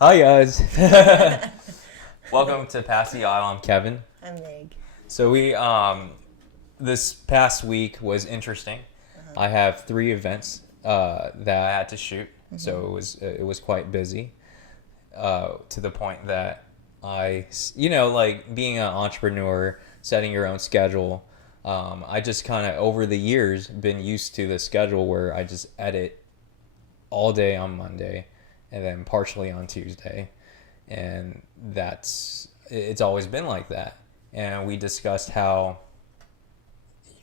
Hi guys. Welcome to Pass the Aisle. I'm Kevin. I'm Meg. So we this past week was interesting. I have 3 events that I had to shoot, so it was quite busy to the point that like being an entrepreneur, setting your own schedule. I just kind of over the years been used to the schedule where I just edit all day on Monday and then partially on Tuesday. And it's always been like that. And we discussed how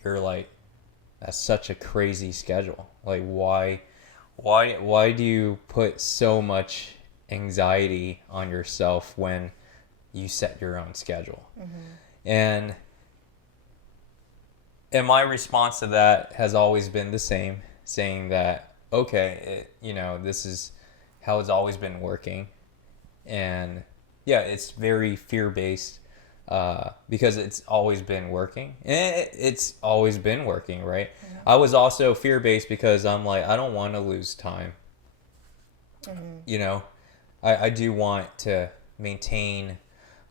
you're like, that's such a crazy schedule. Like, why do you put so much anxiety on yourself when you set your own schedule? And my response to that has always been the same, saying that okay, this is how it's always been working. And yeah, it's very fear-based because it's always been working. And it's always been working, right? I was also fear-based because I'm like, I don't want to lose time. You know, I do want to maintain,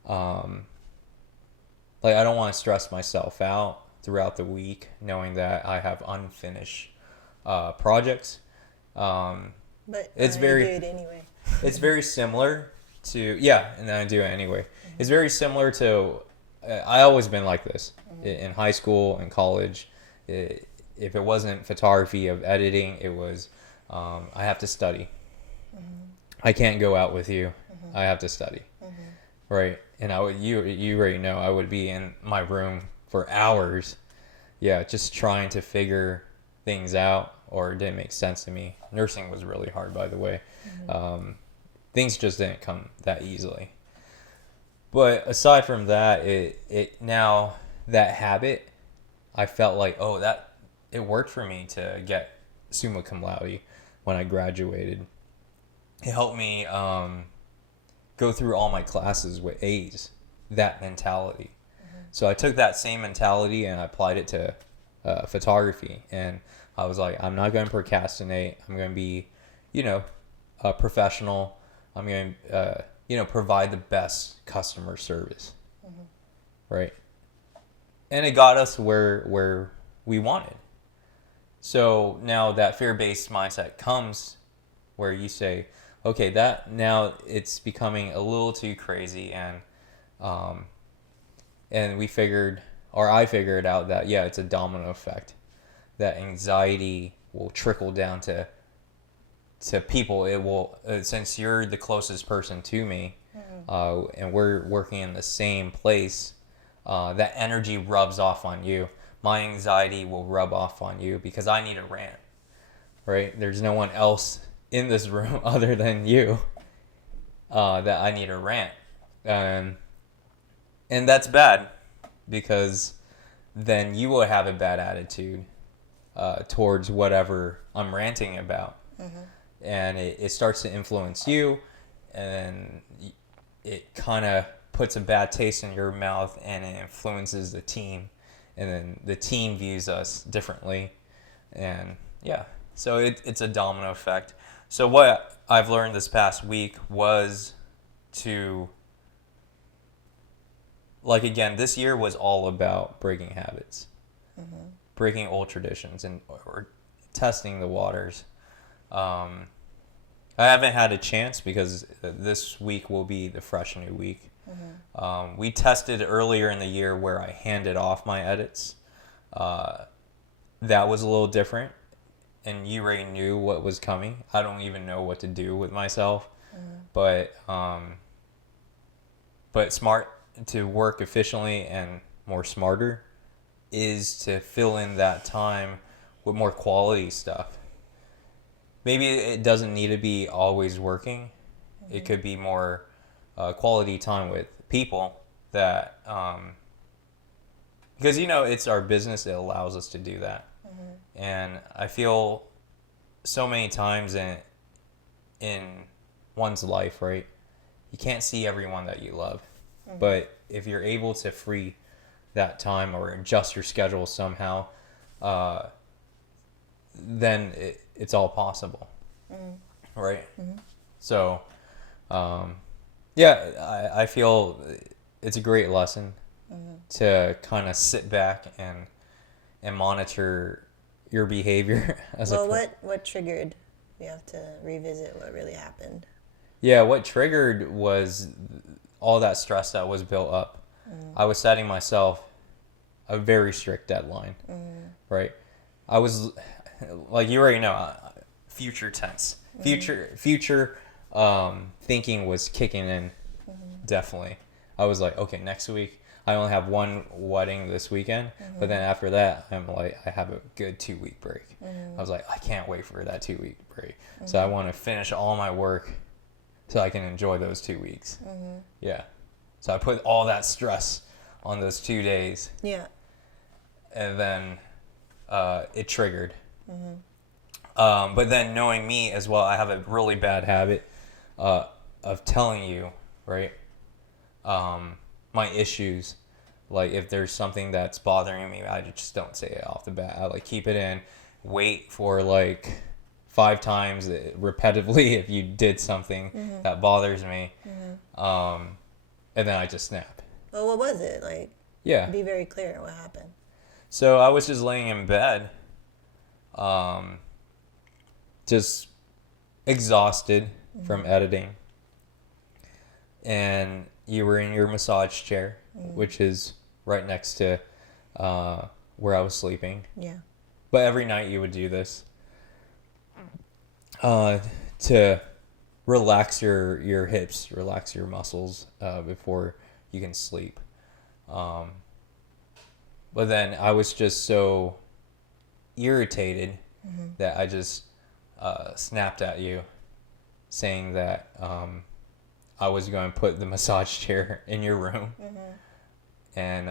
like, I don't want to stress myself out throughout the week knowing that I have unfinished projects. But It's you very do it anyway. It's very similar to, yeah, and then I do it anyway. It's very similar to, I always been like this in high school and college. If it wasn't photography of editing, it was I have to study. I can't go out with you. I have to study, right? And you already know I would be in my room for hours, yeah, just trying to figure things out, or it didn't make sense to me. Nursing was really hard, by the way. Things just didn't come that easily. But aside from that, it now that habit, I felt like, oh, that it worked for me to get summa cum laude when I graduated. It helped me go through all my classes with A's. That mentality. So I took that same mentality and I applied it to photography, and I was like, I'm not going to procrastinate. I'm going to be, a professional. I'm going to, provide the best customer service, right? And it got us where we wanted. So now that fear-based mindset comes, where you say, okay, that now it's becoming a little too crazy, and we figured, or I figured out that yeah, it's a domino effect. That anxiety will trickle down to people. It will, since you're the closest person to me, and we're working in the same place, that energy rubs off on you. My anxiety will rub off on you because I need a rant, right? There's no one else in this room other than you that I need a rant. And that's bad because then you will have a bad attitude towards whatever I'm ranting about. And it starts to influence you, and it kind of puts a bad taste in your mouth, and it influences the team, and then the team views us differently. And yeah, so it's a domino effect. So what I've learned this past week was to, like, again, this year was all about breaking habits, breaking old traditions, and or testing the waters. I haven't had a chance because this week will be the fresh new week. We tested earlier in the year where I handed off my edits. That was a little different, and you already knew what was coming. I don't even know what to do with myself, but smart to work efficiently and more smarter is to fill in that time with more quality stuff. Maybe it doesn't need to be always working. It could be more quality time with people that, because it's our business. It allows us to do that. And I feel so many times in one's life, right? You can't see everyone that you love, but if you're able to free that time or adjust your schedule somehow, then it's all possible, right? So Yeah, I feel it's a great lesson to kind of sit back and monitor your behavior as Well, what triggered? We have to revisit what really happened. Yeah, what triggered was all that stress that was built up. I was setting myself a very strict deadline, right? I was, like you already know, future tense. Future thinking was kicking in, definitely. I was like, okay, next week I only have one wedding this weekend, but then after that I'm like, I have a good 2 week break. I was like, I can't wait for that 2 week break. So I want to finish all my work so I can enjoy those 2 weeks. Yeah. So I put all that stress on those 2 days. Yeah. And then it triggered. But then knowing me as well, I have a really bad habit of telling you, right, my issues. Like if there's something that's bothering me, I just don't say it off the bat. I like keep it in, wait for like 5 times repetitively if you did something that bothers me, and then I just snap. Well, what was it? Like, Yeah. be very clear what happened. So I was just laying in bed, just exhausted from editing. And you were in your massage chair, which is right next to where I was sleeping. Yeah. But every night you would do this to relax your hips, relax your muscles before you can sleep. But then I was just so irritated that I just snapped at you, saying that I was going to put the massage chair in your room. And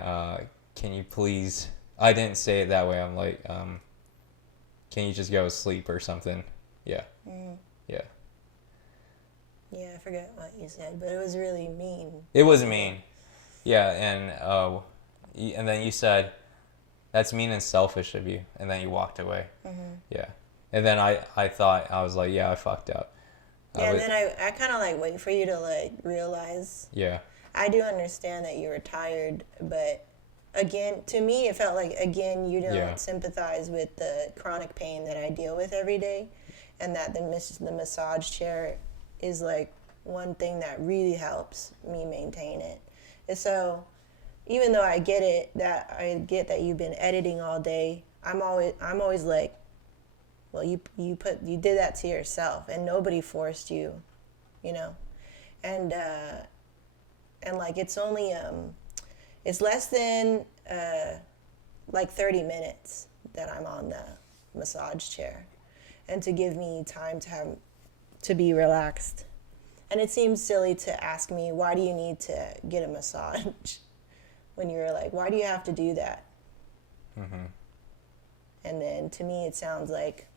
can you please... I didn't say it that way. I'm like, can you just go to sleep or something? Yeah. Yeah. Yeah, I forget what you said, but it was really mean. It was mean. Yeah, and then you said, that's mean and selfish of you. And then you walked away. Yeah. And then I thought, I was like, yeah, I fucked up. Yeah, and then I kind of like wait for you to like realize. Yeah. I do understand that you were tired, but again, to me, it felt like, again, you don't sympathize with the chronic pain that I deal with every day, and that the massage chair is like one thing that really helps me maintain it. And so, even though I get that you've been editing all day, I'm always like, well, you did that to yourself, and nobody forced you, you know, and like it's only it's less than like 30 minutes that I'm on the massage chair, and to give me time to be relaxed. And it seems silly to ask me, why do you need to get a massage? When you're like, why do you have to do that? And then to me, it sounds like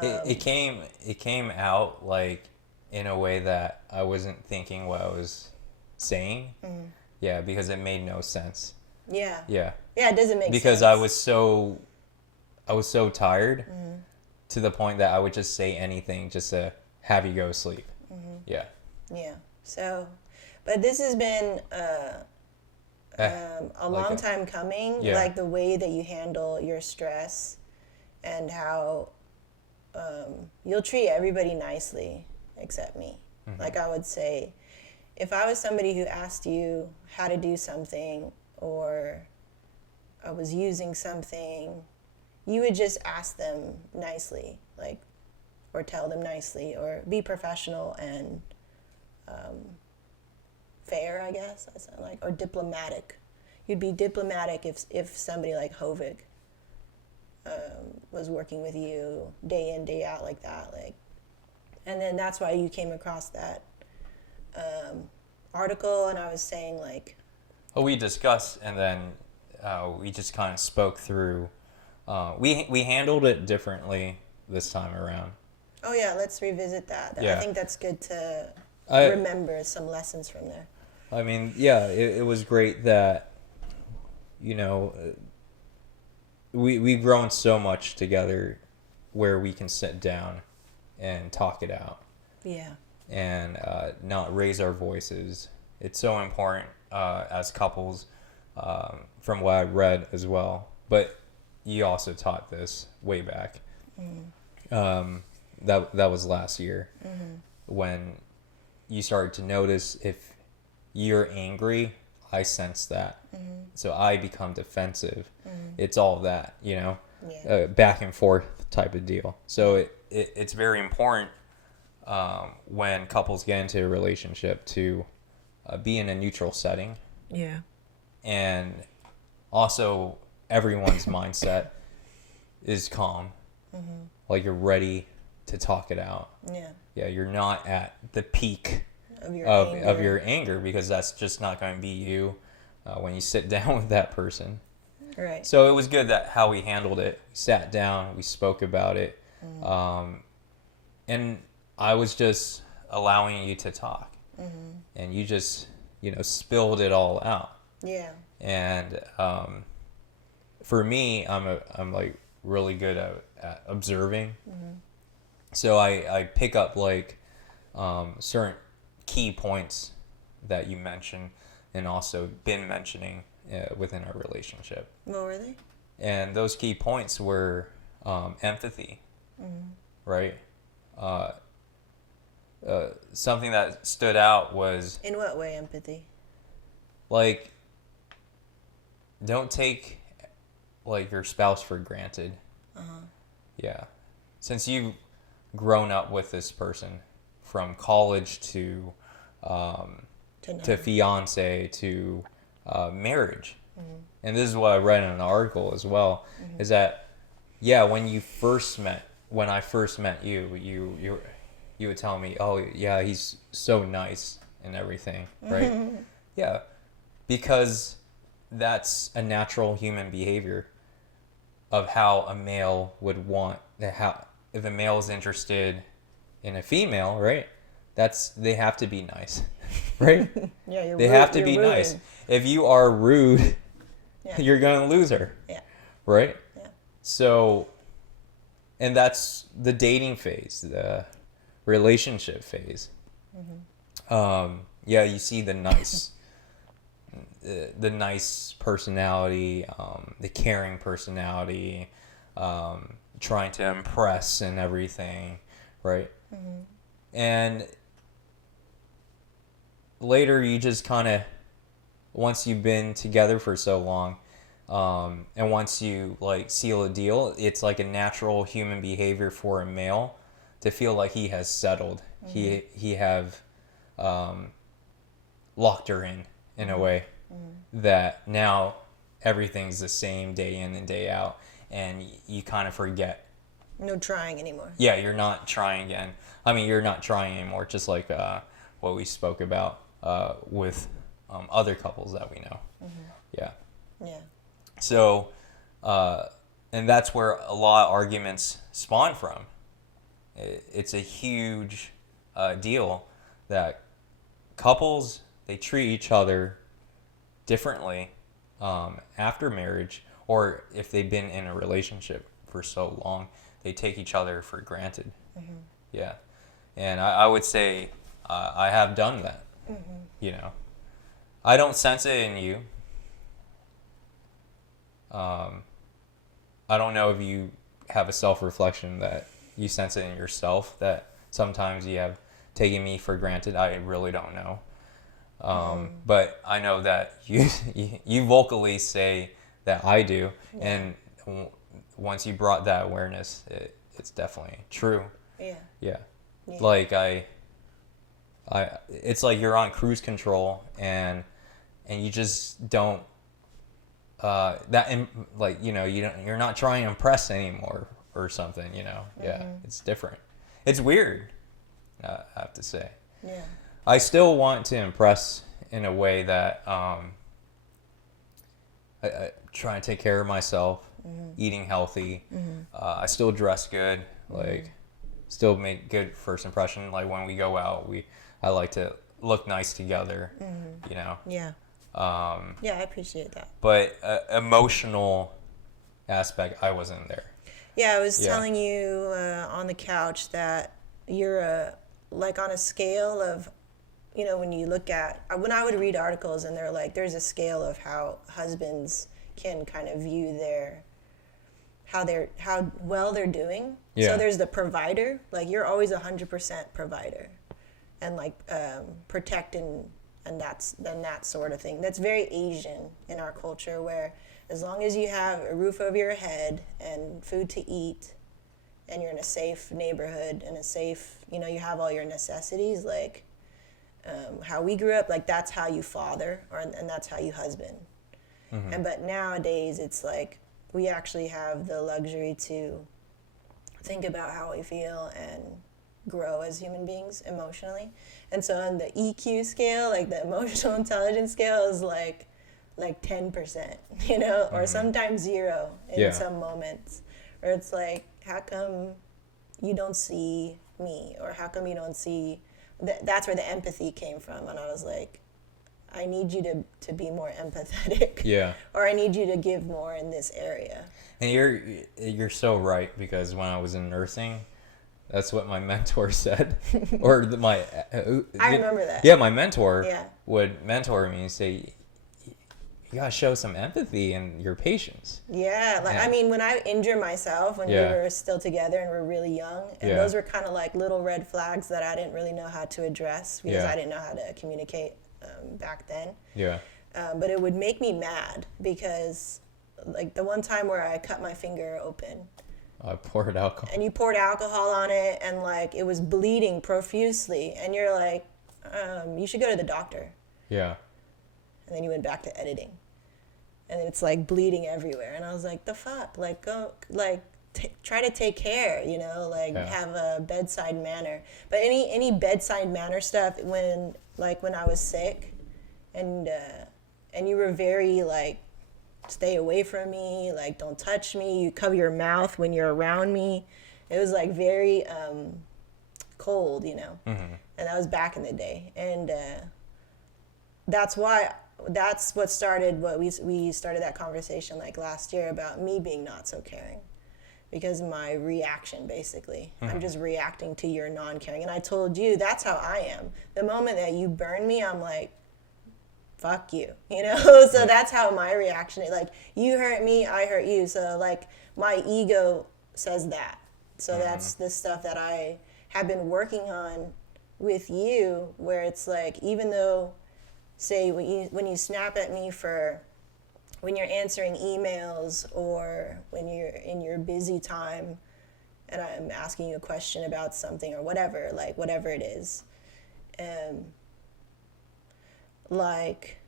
it came out like in a way that I wasn't thinking what I was saying. Yeah, because it made no sense. Yeah. Yeah. Yeah, it doesn't make sense. Because I was so tired to the point that I would just say anything just to have you go to sleep. Yeah. Yeah. So, but this has been a long time coming. Yeah. Like the way that you handle your stress, and how you'll treat everybody nicely except me. Like I would say, if I was somebody who asked you how to do something, or I was using something, you would just ask them nicely, like, or tell them nicely, or be professional and fair, I guess, I sound like, or diplomatic. You'd be diplomatic if somebody like Hovig was working with you day in, day out like that, like, and then that's why you came across that article, and I was saying like, we discussed, and then we just kind of spoke through. We handled it differently this time around. Oh yeah, let's revisit that. Yeah. I think that's good to remember some lessons from there. I mean, yeah, it was great that, you know, we've grown so much together where we can sit down and talk it out. Yeah. and not raise our voices. It's so important as couples, from what I read as well. But you also taught this way back. That was last year when you started to notice if you're angry, I sense that. So I become defensive. It's all that, back and forth type of deal. So it's very important when couples get into a relationship to be in a neutral setting. Yeah. And also everyone's mindset is calm. Like you're ready to talk it out. Yeah. Yeah, you're not at the peak Of your of your anger, because that's just not going to be you when you sit down with that person. Right. So it was good that how we handled it. We sat down, we spoke about it, and I was just allowing you to talk, and you just spilled it all out. Yeah. And for me, I'm like really good at observing. So I pick up like certain key points that you mentioned and also been mentioning within our relationship. What were they? And those key points were empathy, right? Something that stood out was, In what way empathy? like, don't take like your spouse for granted. Yeah. Since you've grown up with this person from college to fiance to marriage. And this is what I read in an article as well, is that, when I first met you, you would tell me, oh yeah, he's so nice and everything, right? Yeah, because that's a natural human behavior of how a male would want, how if a male is interested in a female, right? They have to be nice, right? Yeah, they have to be nice. If you are rude, you're going to lose her. Yeah. Right? Yeah. So, and that's the dating phase, the relationship phase. You see the nice, the nice personality, the caring personality, trying to impress and everything, right? And later you just kind of, once you've been together for so long, and once you like seal a deal, it's like a natural human behavior for a male to feel like he has settled. He have locked her in a way that now everything's the same day in and day out, and you kind of forget. No trying anymore. Yeah, you're not trying again. I mean, you're not trying anymore, just like what we spoke about with other couples that we know. Yeah. Yeah. So, and that's where a lot of arguments spawn from. It's a huge deal that couples, they treat each other differently after marriage, or if they've been in a relationship for so long, they take each other for granted. Yeah. And I would say I have done that. I don't sense it in you. I don't know if you have a self-reflection that you sense it in yourself, that sometimes you have taken me for granted. I really don't know. But I know that you vocally say that I do. And once you brought that awareness, it's definitely true. Yeah. Like it's like you're on cruise control and you just don't you're not trying to impress anymore or something, it's different. It's weird, I have to say. Yeah. I still want to impress in a way that I try to take care of myself, eating healthy. I still dress good, like still make good first impression. Like when we go out, I like to look nice together, Yeah. Yeah, I appreciate that. But emotional aspect, I wasn't there. Yeah, I was telling you on the couch that you're like on a scale of, when you look at, when I would read articles and they're like, there's a scale of how husbands can kind of view how well they're doing. Yeah. So there's the provider, like you're always 100% provider, and like protect and that sort of thing. That's very Asian in our culture, where as long as you have a roof over your head and food to eat, and you're in a safe neighborhood and a safe, you have all your necessities, like how we grew up, like that's how you father, and that's how you husband. Mm-hmm. But nowadays it's like we actually have the luxury to think about how we feel and grow as human beings emotionally. And so on the EQ scale, like the emotional intelligence scale, is like 10%, mm-hmm. or sometimes 0 in some moments, where it's like, how come you don't see me, or how come you don't see that's where the empathy came from. And I was like, I need you to be more empathetic. Yeah. Or I need you to give more in this area. And you're so right, because when I was in nursing, that's what my mentor said. Or I remember that. Yeah, my mentor would mentor me and say, you gotta show some empathy in your patients. Yeah, I mean, when I injured myself when we were still together and we're really young, and those were kind of like little red flags that I didn't really know how to address, because I didn't know how to communicate back then. Yeah. But it would make me mad, because like the one time where I cut my finger open. I poured alcohol. And you poured alcohol on it, and like it was bleeding profusely, and you're like, you should go to the doctor. Yeah. And then you went back to editing, and it's like bleeding everywhere. And I was like, the fuck, like go, like try to take care, have a bedside manner. But any bedside manner stuff, when I was sick, and you were very like, stay away from me, like don't touch me, you cover your mouth when you're around me. It was like very cold, Mm-hmm. And that was back in the day. And that's what started we started that conversation like last year about me being not so caring, because my reaction, basically, I'm just reacting to your non-caring. And I told you that's how I am. The moment that you burn me, I'm like, fuck you, so that's how my reaction is. Like, you hurt me, I hurt you, so like my ego says that. So that's the stuff that I have been working on with you, where it's like, even though, say when you snap at me for when you're answering emails, or when you're in your busy time and I'm asking you a question about something or whatever, like whatever it is, like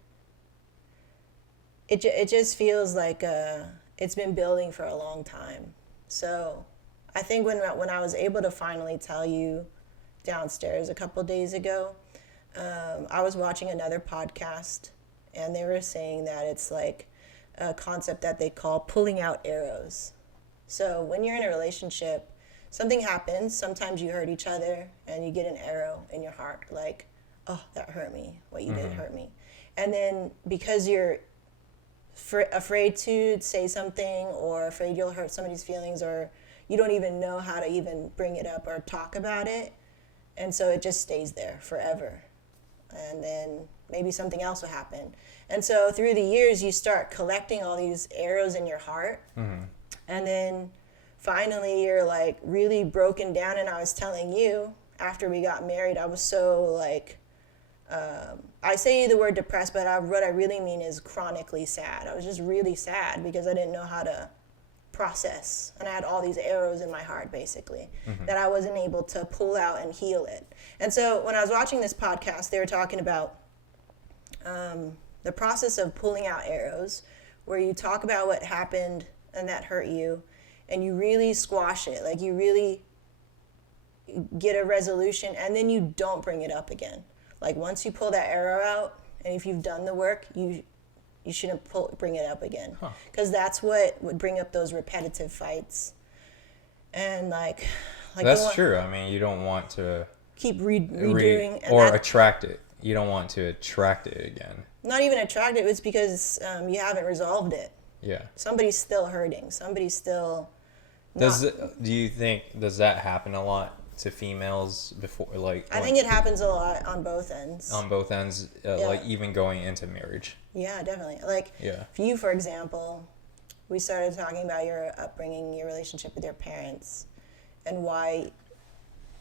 it just feels like it's been building for a long time. So I think when I was able to finally tell you downstairs a couple days ago, I was watching another podcast, and they were saying that it's like a concept that they call pulling out arrows. So when you're in a relationship, something happens. Sometimes you hurt each other, and you get an arrow in your heart, like, oh, that hurt me. What you did hurt me. And then because you're afraid to say something, or afraid you'll hurt somebody's feelings, or you don't even know how to even bring it up or talk about it, and so it just stays there forever. And then maybe something else will happen. And so through the years, you start collecting all these arrows in your heart. Mm-hmm. And then finally, you're like really broken down. And I was telling you, after we got married, I was so like, I say the word depressed, but what I really mean is chronically sad. I was just really sad because I didn't know how to process, and I had all these arrows in my heart, basically, that I wasn't able to pull out and heal it. And so when I was watching this podcast, they were talking about the process of pulling out arrows, where you talk about what happened and that hurt you, and you really squash it, like you really get a resolution, and then you don't bring it up again. Like once you pull that arrow out, and if you've done the work, you shouldn't bring it up again, because that's what would bring up those repetitive fights. And like that's true. I mean, you don't want to keep redoing or attract it. You don't want to attract it again. Not even attract it. It's because you haven't resolved it. Yeah. Somebody's still hurting. Somebody's still. Do you think does that happen a lot to females before, like I think it happens a lot on both ends. on both ends, like even going into marriage. Yeah, definitely. Like, Yeah. for you, for example, we started talking about your upbringing, your relationship with your parents, and why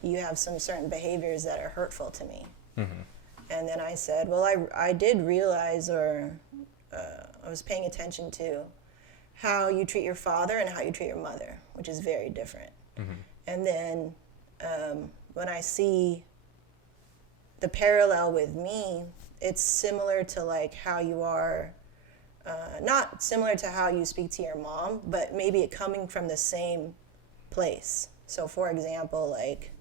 you have some certain behaviors that are hurtful to me. Mm-hmm. And then I said, well, I did realize, or I was paying attention to how you treat your father and how you treat your mother, which is very different. Mm-hmm. And then when I see the parallel with me, it's similar to like how you are, not similar to how you speak to your mom, but maybe it coming from the same place. So for example, like,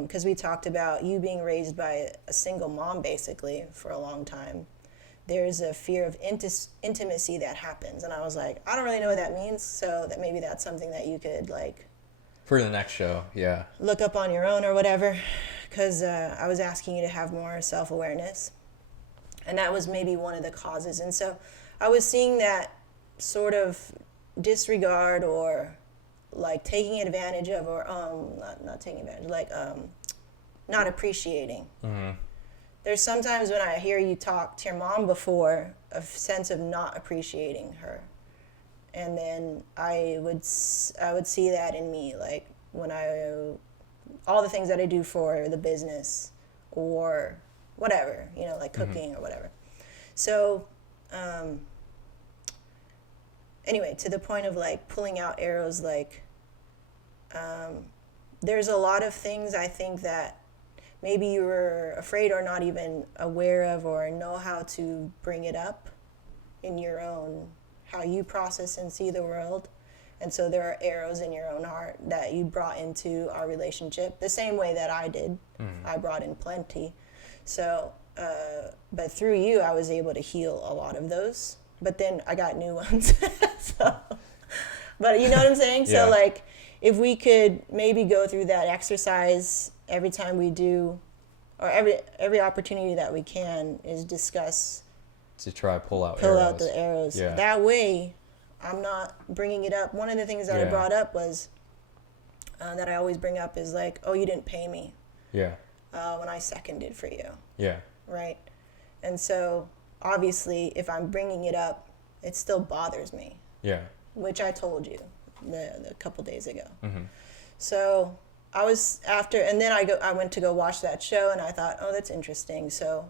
because we talked about you being raised by a single mom basically for a long time, there's a fear of intimacy that happens. And I was like, I don't really know what that means, so that maybe that's something that you could like For the next show, yeah. look up on your own or whatever, because I was asking you to have more self-awareness, and that was maybe one of the causes. And so I was seeing that sort of disregard or like taking advantage of, or not taking advantage, like not appreciating. Mm-hmm. There's sometimes when I hear you talk to your mom before, a sense of not appreciating her. And then I would see that in me, like when all the things that I do for the business or whatever, you know, like cooking or whatever. So anyway, to the point of like pulling out arrows, like there's a lot of things I think that maybe you were afraid or not even aware of or know how to bring it up in your own, how you process and see the world. And so there are arrows in your own heart that you brought into our relationship the same way that I did. I brought in plenty. So, but through you, I was able to heal a lot of those. But then I got new ones. So, but you know what I'm saying? Yeah. So like, if we could maybe go through that exercise every time we do, or every opportunity that we can, is discuss, To try pull out the arrows. Yeah. That way, I'm not bringing it up. One of the things that I Yeah. brought up was that I always bring up is like, oh, you didn't pay me Yeah. when I seconded for you, Yeah. right? And so obviously, if I'm bringing it up, it still bothers me, Yeah. which I told you the couple days ago. Mm-hmm. So I was after, and then I went to go watch that show, and I thought, oh, that's interesting. So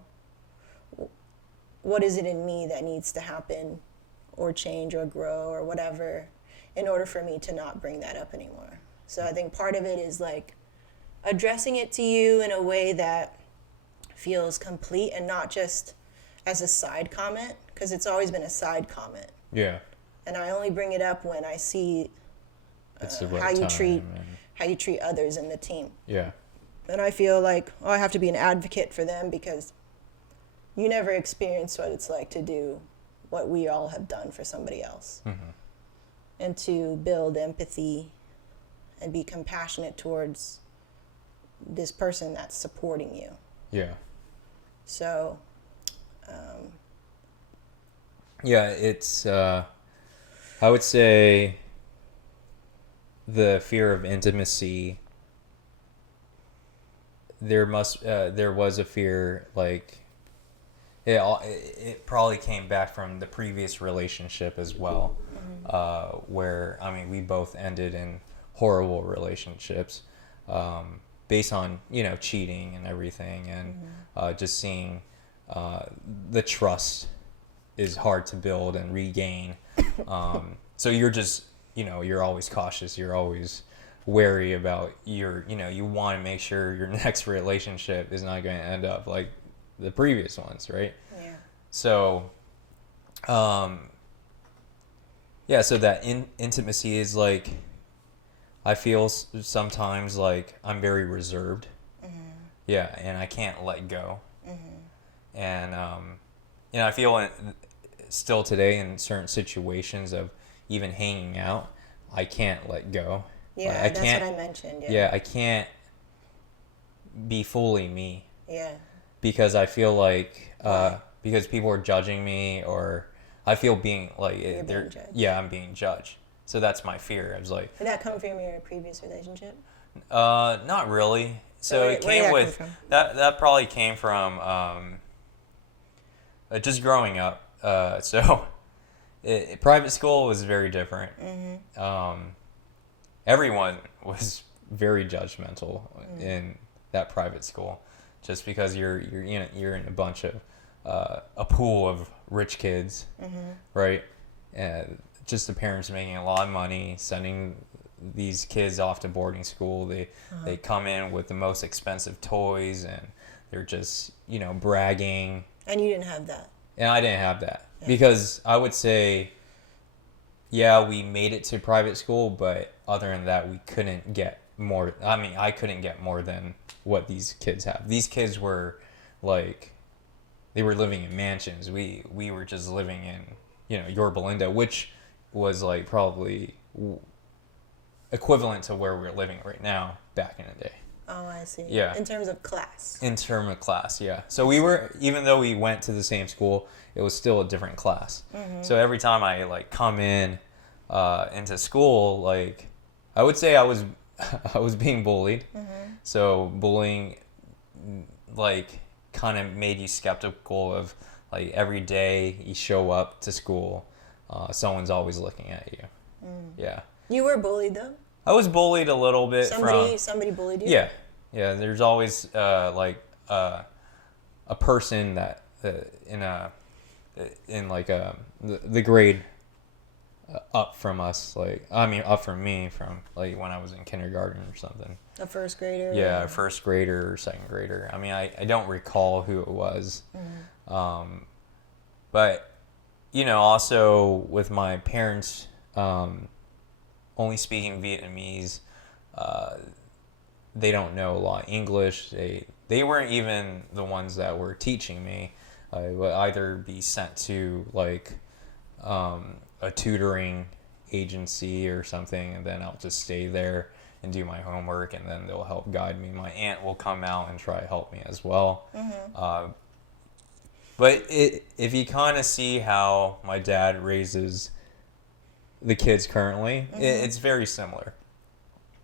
what is it in me that needs to happen or change or grow or whatever in order for me to not bring that up anymore? So I think part of it is like addressing it to you in a way that feels complete and not just as a side comment, because it's always been a side comment. Yeah. And I only bring it up when I see It's the right how you time treat and- how you treat others in the team. Yeah. And I feel like, oh, I have to be an advocate for them because you never experienced what it's like to do what we all have done for somebody else. Mm-hmm. And to build empathy and be compassionate towards this person that's supporting you. Yeah. So, Yeah, it's I would say the fear of intimacy, there was a fear, like it probably came back from the previous relationship as well. Where, I mean, we both ended in horrible relationships, based on, you know, cheating and everything, and just seeing the trust is hard to build and regain. So you're just, you know, you're always cautious. You're always wary about you want to make sure your next relationship is not going to end up like the previous ones, right? yeah. So, yeah, so that intimacy is like, I feel sometimes like I'm very reserved. Yeah, and I can't let go. And, you know, I feel still today in certain situations of even hanging out, I can't let go. Yeah, Like, that's what I mentioned. Yeah, I can't be fully me. Yeah. Because I feel like because people are judging me, or I feel being like You're being judged. yeah, I'm being judged. So that's my fear. I was like, Did that come from your previous relationship? Not really. So where it did that came come with from? that probably came from just growing up. So private school was very different. Everyone was very judgmental in that private school, just because you're in a bunch of a pool of rich kids, right? And just the parents making a lot of money, sending these kids off to boarding school. They come in with the most expensive toys, and they're just bragging. And you didn't have that. And I didn't have that because I would say, yeah, we made it to private school, but other than that, we couldn't get more. I mean, I couldn't get more than what these kids have. These kids were like, they were living in mansions. We were just living in, Yorba Linda, which was like probably equivalent to where we're living right now back in the day. Oh, I see. Yeah. In terms of class. In terms of class, yeah. So we were, even though we went to the same school, it was still a different class. So every time I like come in into school, like I would say I was I was being bullied. So bullying like kind of made you skeptical of like every day you show up to school, someone's always looking at you. Yeah. You were bullied though? I was bullied a little bit Somebody bullied you? Yeah. Yeah, there's always like a person that in like the grade up from us, like I mean up from me from like when I was in kindergarten or something. A first grader? Yeah, a first grader or second grader. I mean, I don't recall who it was. But also with my parents only speaking Vietnamese, they don't know a lot of English. They weren't even the ones that were teaching me. I would either be sent to like a tutoring agency or something, and then I'll just stay there and do my homework, and then they'll help guide me. My aunt will come out and try to help me as well. But if you kind of see how my dad raises the kids currently, it's very similar.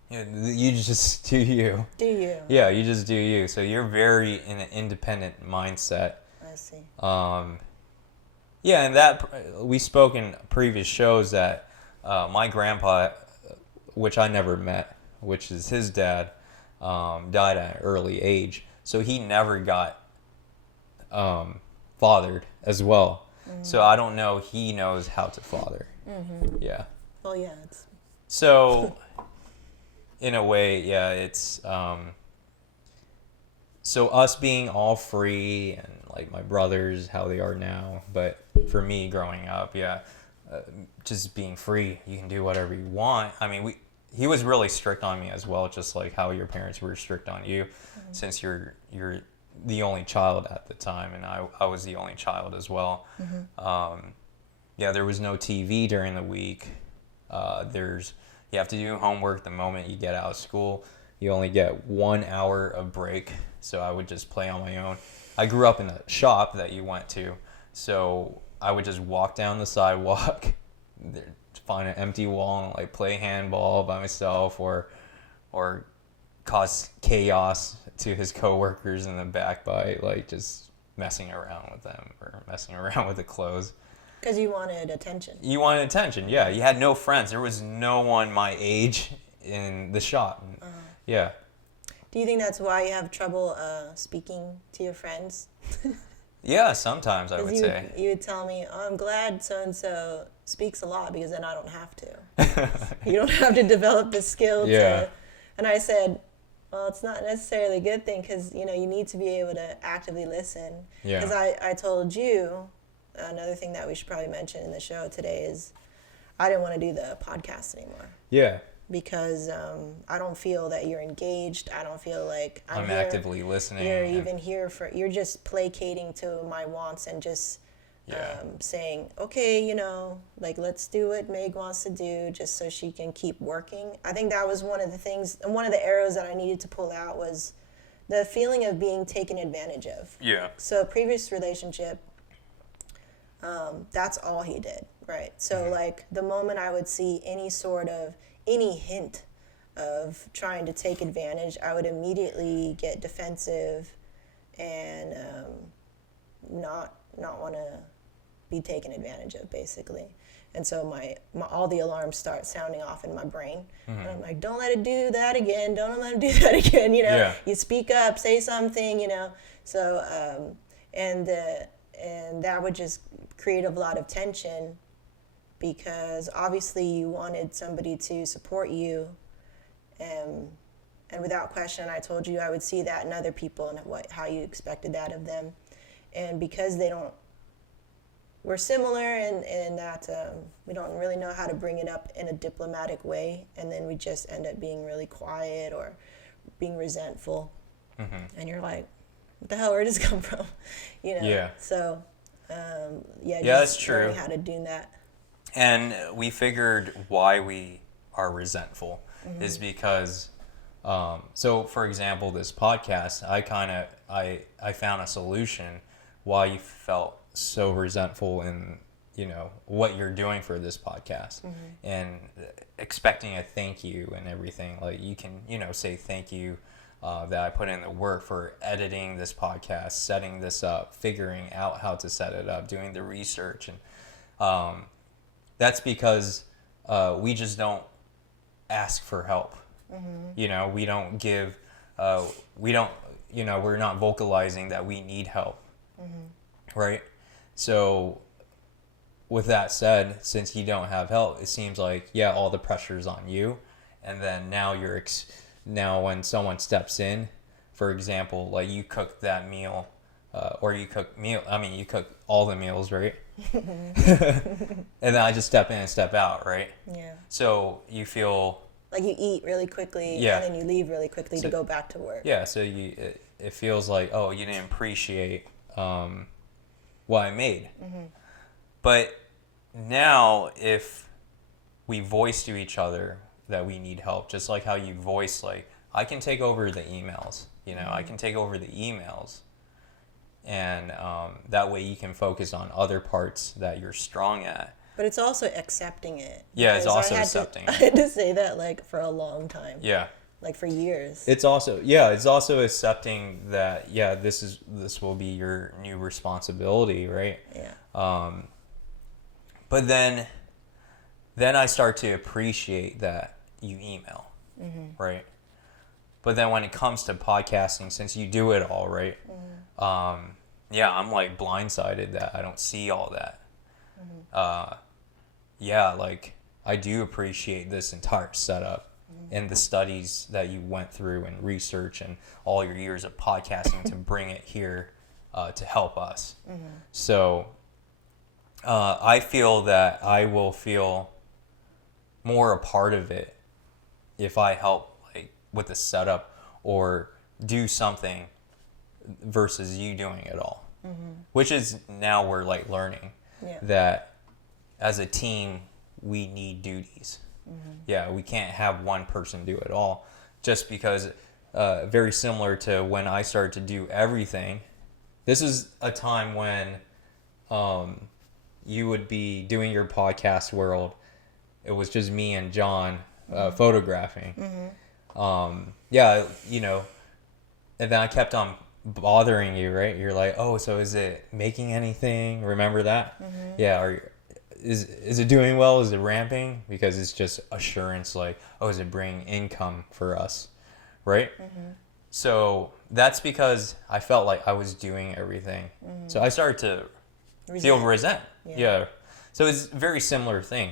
You just do you. Do you? Yeah, you just do you. So you're very in an independent mindset. I see. Yeah, and that we spoke in previous shows that my grandpa, which I never met, which is his dad, died at an early age. So he never got fathered as well. So I don't know he knows how to father. Yeah. Well, yeah. So in a way, yeah, it's so us being all free and like my brothers how they are now, but for me growing up, yeah, just being free, you can do whatever you want. I mean, he was really strict on me as well, just like how your parents were strict on you, since you're the only child at the time, and I was the only child as well. Yeah, there was no TV during the week. You have to do homework the moment you get out of school. You only get 1 hour of break, so I would just play on my own. I grew up in a shop that you went to, so I would just walk down the sidewalk, find an empty wall, and like play handball by myself, or cause chaos to his coworkers in the back by like just messing around with them or messing around with the clothes. Because you wanted attention. You wanted attention, yeah. You had no friends. There was no one my age in the shop. Yeah. Do you think that's why you have trouble speaking to your friends? Yeah, sometimes I would say. You would tell me, oh, I'm glad so-and-so speaks a lot because then I don't have to. You don't have to develop the skill to... And I said, well, it's not necessarily a good thing because, you need to be able to actively listen. Yeah. Because I told you... Another thing that we should probably mention in the show today is I didn't want to do the podcast anymore. Yeah. Because I don't feel that you're engaged. I don't feel like I'm here. Actively listening. You're even here you're just placating to my wants and just saying, okay, like let's do what Meg wants to do just so she can keep working. I think that was one of the things, and one of the arrows that I needed to pull out was the feeling of being taken advantage of. Yeah. So previous relationship, that's all he did, right? So like the moment I would see any hint of trying to take advantage, I would immediately get defensive and not want to be taken advantage of, basically. And so my all the alarms start sounding off in my brain. And I'm like, don't let it do that again. Don't let it do that again. You know, you speak up, say something. You know, so and that would just create a lot of tension, because obviously you wanted somebody to support you, and without question, I told you I would see that in other people and how you expected that of them, and because we're similar in that we don't really know how to bring it up in a diplomatic way, and then we just end up being really quiet or being resentful, and you're like, what the hell, where did this come from? You know. Yeah. So just that's true. learning how to do that. And we figured why we are resentful is because, so for example, this podcast, I found a solution why you felt so resentful in, you know, what you're doing for this podcast, and expecting a thank you and everything. Like, you can, you know, say thank you that I put in the work for editing this podcast, setting this up, figuring out how to set it up, doing the research. And that's because we just don't ask for help. You know, we don't give, we're not vocalizing that we need help. Right? So with that said, since you don't have help, it seems like, all the pressure's on you. And then now now when someone steps in, for example, like you cook that meal, or you cook all the meals, right? And then I just step in and step out, right? Yeah. So you feel like you eat really quickly, and then you leave really quickly to go back to work. Yeah, so it feels like, oh, you didn't appreciate what I made. But now if we voice to each other that we need help, just like how you voice, like, I can take over the emails, you know, I can take over the emails, and that way you can focus on other parts that you're strong at. But it's also accepting it. Yeah, it's also accepting it. I had to say that, like, for a long time. Yeah. Like, for years. It's also accepting that, this will be your new responsibility, right? Yeah. But then I start to appreciate that you email, right? But then when it comes to podcasting, since you do it all, right? I'm like blindsided that I don't see all that. Like, I do appreciate this entire setup and the studies that you went through and research and all your years of podcasting to bring it here to help us. So I feel that I will feel more a part of it if I help, like, with the setup or do something versus you doing it all. Which is, now we're like learning that as a team we need duties. We can't have one person do it all, just because very similar to when I started to do everything. This is a time when you would be doing your podcast world. It was just me and John photographing. You know, and then I kept on bothering you, right? You're like, oh, so is it making anything? Remember that? Is it doing well? Is it ramping? Because it's just assurance, like, oh, is it bringing income for us, right? So that's because I felt like I was doing everything. So I started to feel resent. So it's a very similar thing.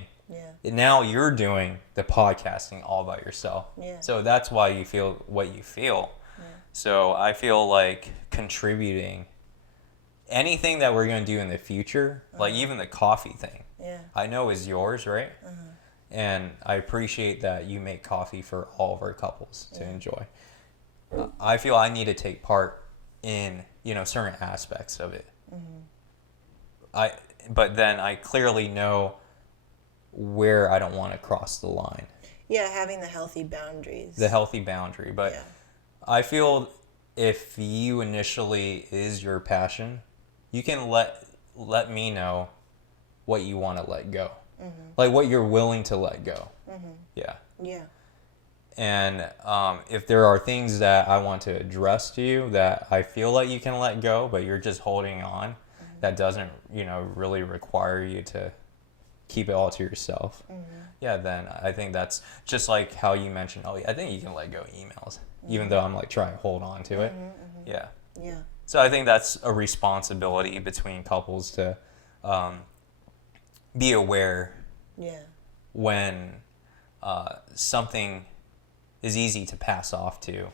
Now you're doing the podcasting all by yourself. So that's why you feel what you feel. So I feel like contributing anything that we're going to do in the future, like even the coffee thing, I know is yours, right? And I appreciate that you make coffee for all of our couples to enjoy. I feel I need to take part in, you know, certain aspects of it. But then I clearly know where I don't want to cross the line. Having the healthy boundaries. The healthy boundary. But I feel if you initially is your passion, you can let me know what you want to let go. Like what you're willing to let go. And if there are things that I want to address to you that I feel like you can let go, but you're just holding on, that doesn't, really require you to keep it all to yourself. Yeah, then I think that's just like how you mentioned, I think you can let go of emails, even though I'm like trying to hold on to it. Yeah. Yeah. So I think that's a responsibility between couples to be aware when something is easy to pass off to.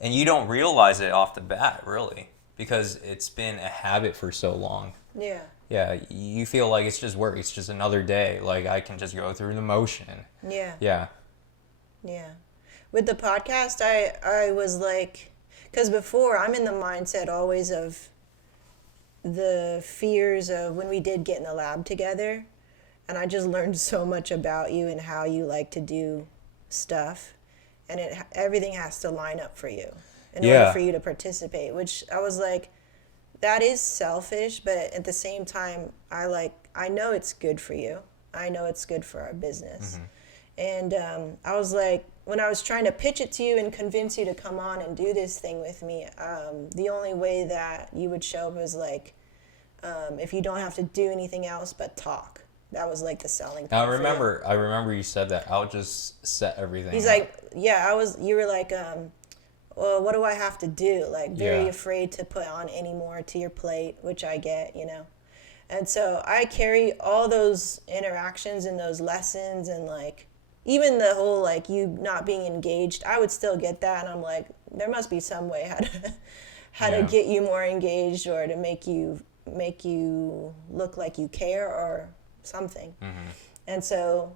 And you don't realize it off the bat, really, because it's been a habit for so long. Yeah. Yeah, you feel like it's just work. It's just another day. Like, I can just go through the motion. Yeah. Yeah. Yeah. With the podcast, I was like, because before I'm in the mindset always of the fears of when we did get in the lab together, and I just learned so much about you and how you like to do stuff, and everything has to line up for you in order for you to participate, which I was like, that is selfish, but at the same time, I know it's good for you. I know it's good for our business. And I was like, when I was trying to pitch it to you and convince you to come on and do this thing with me, the only way that you would show up was like, if you don't have to do anything else but talk. That was like the selling point. I remember you said that. I'll just set everything He's up. like, you were like, well, what do I have to do? Like, very afraid to put on any more to your plate, which I get, And so I carry all those interactions and those lessons, and like, even the whole like you not being engaged, I would still get that, and I'm like, there must be some way how to get you more engaged, or to make you look like you care or something. And so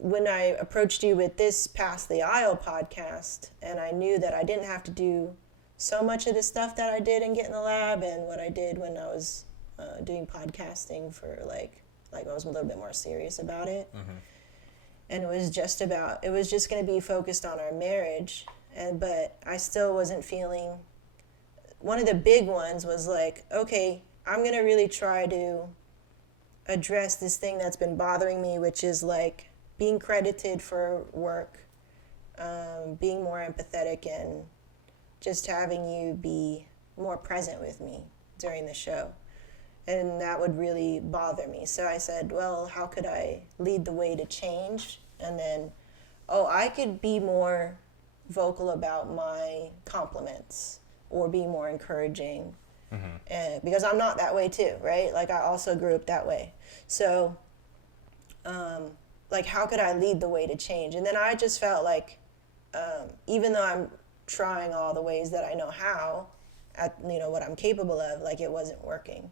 when I approached you with this Past the Aisle podcast, and I knew that I didn't have to do so much of the stuff that I did in Get in the Lab and what I did when I was doing podcasting for like I was a little bit more serious about it. And it was just going to be focused on our marriage, but I still wasn't feeling. One of the big ones was like, okay, I'm going to really try to address this thing that's been bothering me, which is like being credited for work, being more empathetic, and just having you be more present with me during the show. And that would really bother me. So I said, well, how could I lead the way to change? And then, I could be more vocal about my compliments or be more encouraging. And because I'm not that way too, right? Like, I also grew up that way. So, like, how could I lead the way to change? And then I just felt like, even though I'm trying all the ways that I know how, at what I'm capable of, like, it wasn't working.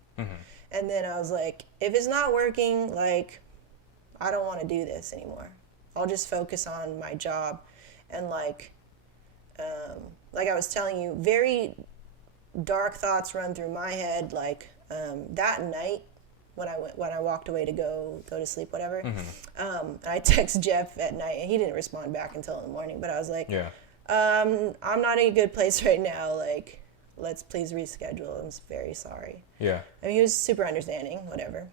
And then I was like, if it's not working, like, I don't want to do this anymore. I'll just focus on my job. And like I was telling you, very dark thoughts run through my head. Like, that night when I walked away to go to sleep, whatever. I text Jeff at night, and he didn't respond back until in the morning. But I was like, I'm not in a good place right now. Like, let's please reschedule. I'm very sorry. Yeah. I mean, he was super understanding, whatever.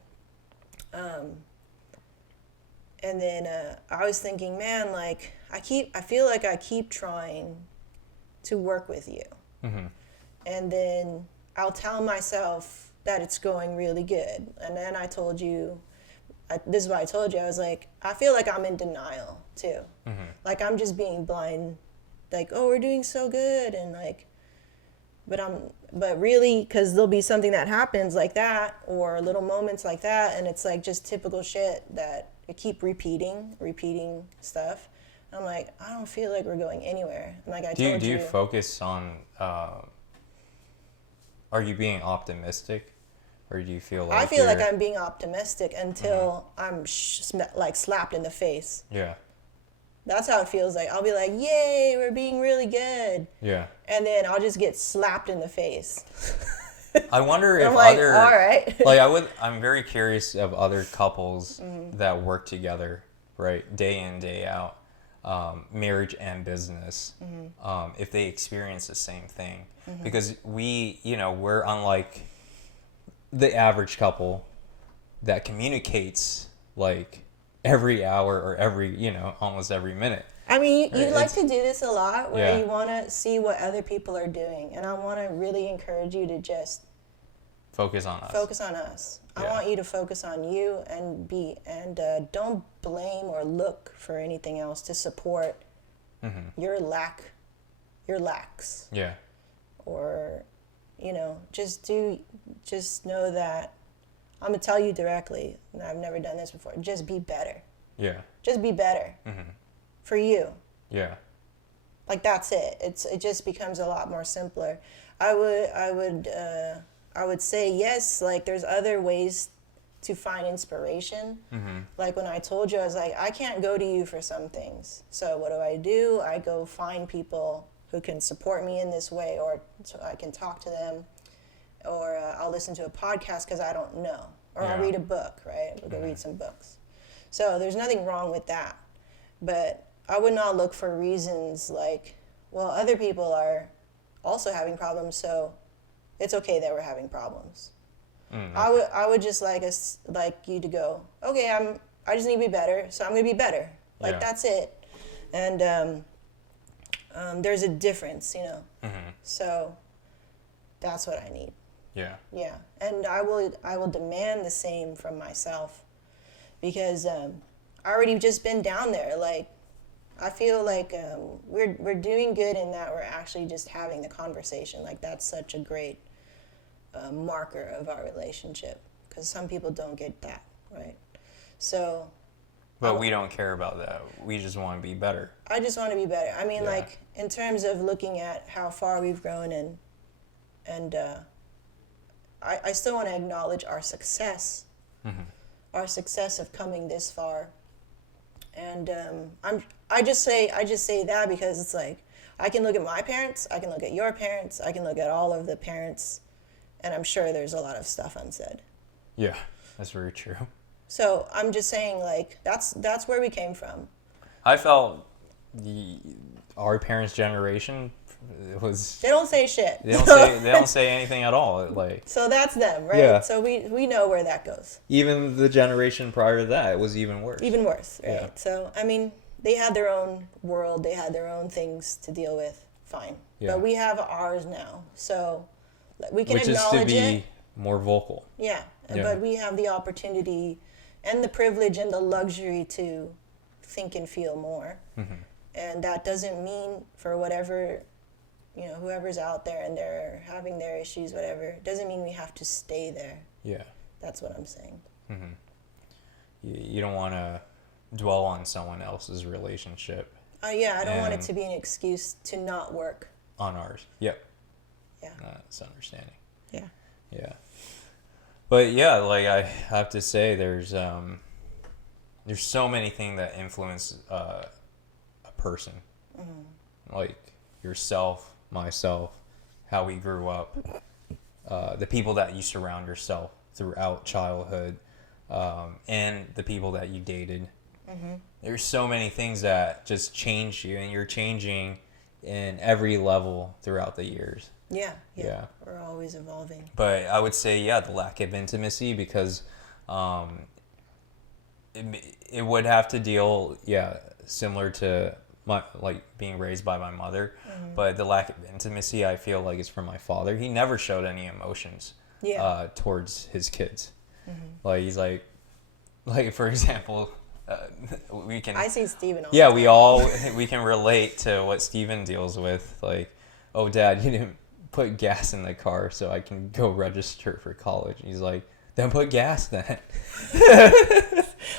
And then I was thinking, man, like, I feel like I keep trying to work with you. And then I'll tell myself that it's going really good. And then I told you, this is what I told you. I was like, I feel like I'm in denial too. Like, I'm just being blind. Like, oh, we're doing so good. And like, but really, because there'll be something that happens like that, or little moments like that, and it's like just typical shit that I keep repeating stuff. I'm like, I don't feel like we're going anywhere. And like I told you. Do you focus on, are you being optimistic? Or do you feel like I feel like I'm being optimistic until I'm like slapped in the face. Yeah. That's how it feels like. I'll be like, yay, we're being really good. Yeah. And then I'll just get slapped in the face. I wonder if I'm like, other, all right. like I'm very curious of other couples that work together, right, day in, day out, marriage and business, if they experience the same thing. Because we're unlike the average couple that communicates like every hour or every, almost every minute. I mean, you like It's- to do this a lot where Yeah. you want to see what other people are doing. And I want to really encourage you to just Focus on us. focus on us. I Yeah. want you to focus on you and don't blame or look for anything else to support your lacks. Yeah. Or, just know that I'm going to tell you directly, and I've never done this before, just be better. Yeah. Just be better for you. Yeah. Like, that's it. It just becomes a lot more simpler. I would say yes, like there's other ways to find inspiration. Like when I told you, I was like, I can't go to you for some things. So what do? I go find people who can support me in this way, or so I can talk to them, or I'll listen to a podcast because I don't know, or I'll Yeah. read a book, right? I'll go read some books. So there's nothing wrong with that. But I would not look for reasons like, well, other people are also having problems, so it's okay that we're having problems. I would just like you to go, okay, I just need to be better, so I'm gonna be better. Like Yeah. that's it. And there's a difference, So that's what I need. Yeah. Yeah, and I will demand the same from myself, because I already just been down there. Like, I feel like we're doing good in that we're actually just having the conversation. Like, that's such a great marker of our relationship, because some people don't get that, right? So But we don't care about that. We just want to be better. I just want to be better. I mean, Yeah. like, in terms of looking at how far we've grown, and I still want to acknowledge our success, our success of coming this far. And I just say that because it's like, I can look at my parents, I can look at your parents, I can look at all of the parents, and I'm sure there's a lot of stuff unsaid. Yeah. That's very true. So I'm just saying, like, that's where we came from. I felt our parents' generation was They don't say shit. they don't say anything at all. Like, So that's them, right? Yeah. So we know where that goes. even the generation prior to that, it was even worse. Even worse, right? Yeah. So, I mean, they had their own world, they had their own things to deal with, fine. Yeah. But we have ours now, so we can Which is to acknowledge be it. more vocal. Yeah. Yeah. But we have the opportunity and the privilege and the luxury to think and feel more. And that doesn't mean for whatever, whoever's out there and they're having their issues, whatever, doesn't mean we have to stay there. Yeah. That's what I'm saying. You don't want to dwell on someone else's relationship Yeah, I don't want it And- to be an excuse to not work. on ours. Yep. Yeah. That's understanding. Yeah. Yeah. But yeah, like I have to say, there's so many things that influence a person, like yourself, myself, how we grew up, the people that you surround yourself throughout childhood, and the people that you dated. There's so many things that just change you, and you're changing in every level throughout the years. Yeah. Yeah. We're always evolving. But I would say, yeah, the lack of intimacy, because it would have to deal, similar to like being raised by my mother. But the lack of intimacy, I feel like, is from my father. He never showed any emotions towards his kids. Like, he's like for example, we can. I see Steven all Yeah, the time. we can relate to what Steven deals with. Like, oh, Dad, you didn't put gas in the car so I can go register for college. He's like, then put gas then.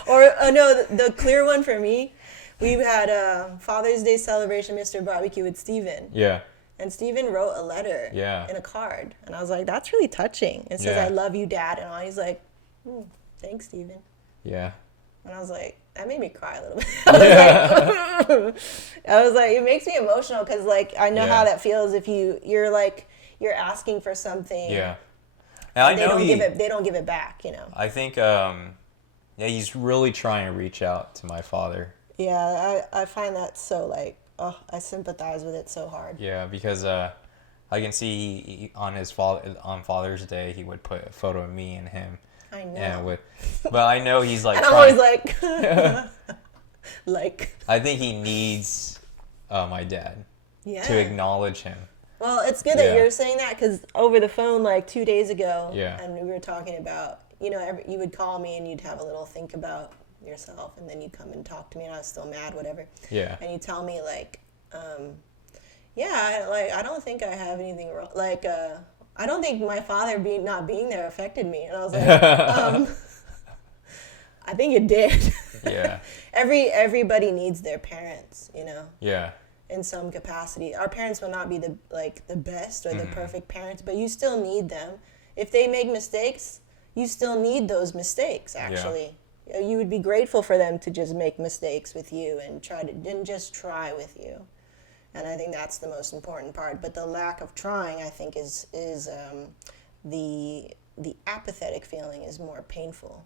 Or no, the clear one for me, we had Father's Day celebration, Mr. Barbecue with Steven. Yeah. And Steven wrote a letter in a card. And I was like, that's really touching. It says, Yeah. I love you, Dad. And all. He's like, thanks, Steven. Yeah. And I was like, that made me cry a little bit. Yeah. I was like, it makes me emotional because, like, I know Yeah. how that feels if you're asking for something. Yeah. And I They know they don't give it back, I think, he's really trying to reach out to my father. Yeah, I find that so, like, I sympathize with it so hard. Yeah, because I can see on Father's Day he would put a photo of me and him. I know. But I know he's like. And I'm trying, always like, Like, I think he needs my dad yeah. to acknowledge him. Well, it's good that Yeah. you're saying that, because over the phone, like 2 days ago, Yeah. and we were talking about, you would call me and you'd have a little think about yourself, and then you'd come and talk to me, and I was still mad, whatever. Yeah. And you tell me, like, I don't think I have anything wrong. Like, I don't think my father not being there affected me. And I was like, I think it did. Yeah. Everybody needs their parents, Yeah. in some capacity. Our parents will not be the best or the perfect parents, but you still need them. If they make mistakes, you still need those mistakes, actually. Yeah. You would be grateful for them to just make mistakes with you and just try with you. And I think that's the most important part. But the lack of trying, I think, is the apathetic feeling is more painful.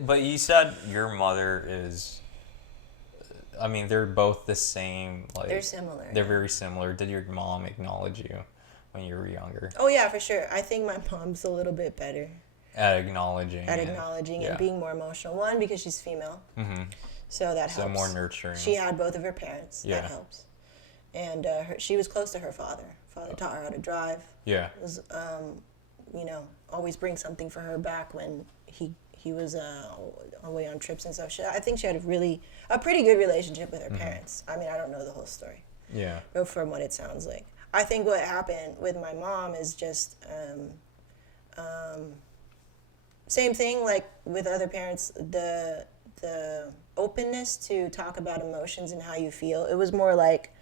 But you said your mother is, I mean, they're both the same. Like, They're similar. They're very similar. Did your mom acknowledge you when you were younger? Oh, yeah, for sure. I think my mom's a little bit better At acknowledging. and being more emotional. One, because she's female. Mm-hmm. So that helps. So more nurturing. She had both of her parents. Yeah. That helps. And she was close to her father. Father taught her how to drive. Yeah. Was, always bring something for her back when he was away on trips and stuff. I think she had a pretty good relationship with her parents. I mean, I don't know the whole story. Yeah. But from what it sounds like. I think what happened with my mom is just same thing like with other parents, the openness to talk about emotions and how you feel. It was more like,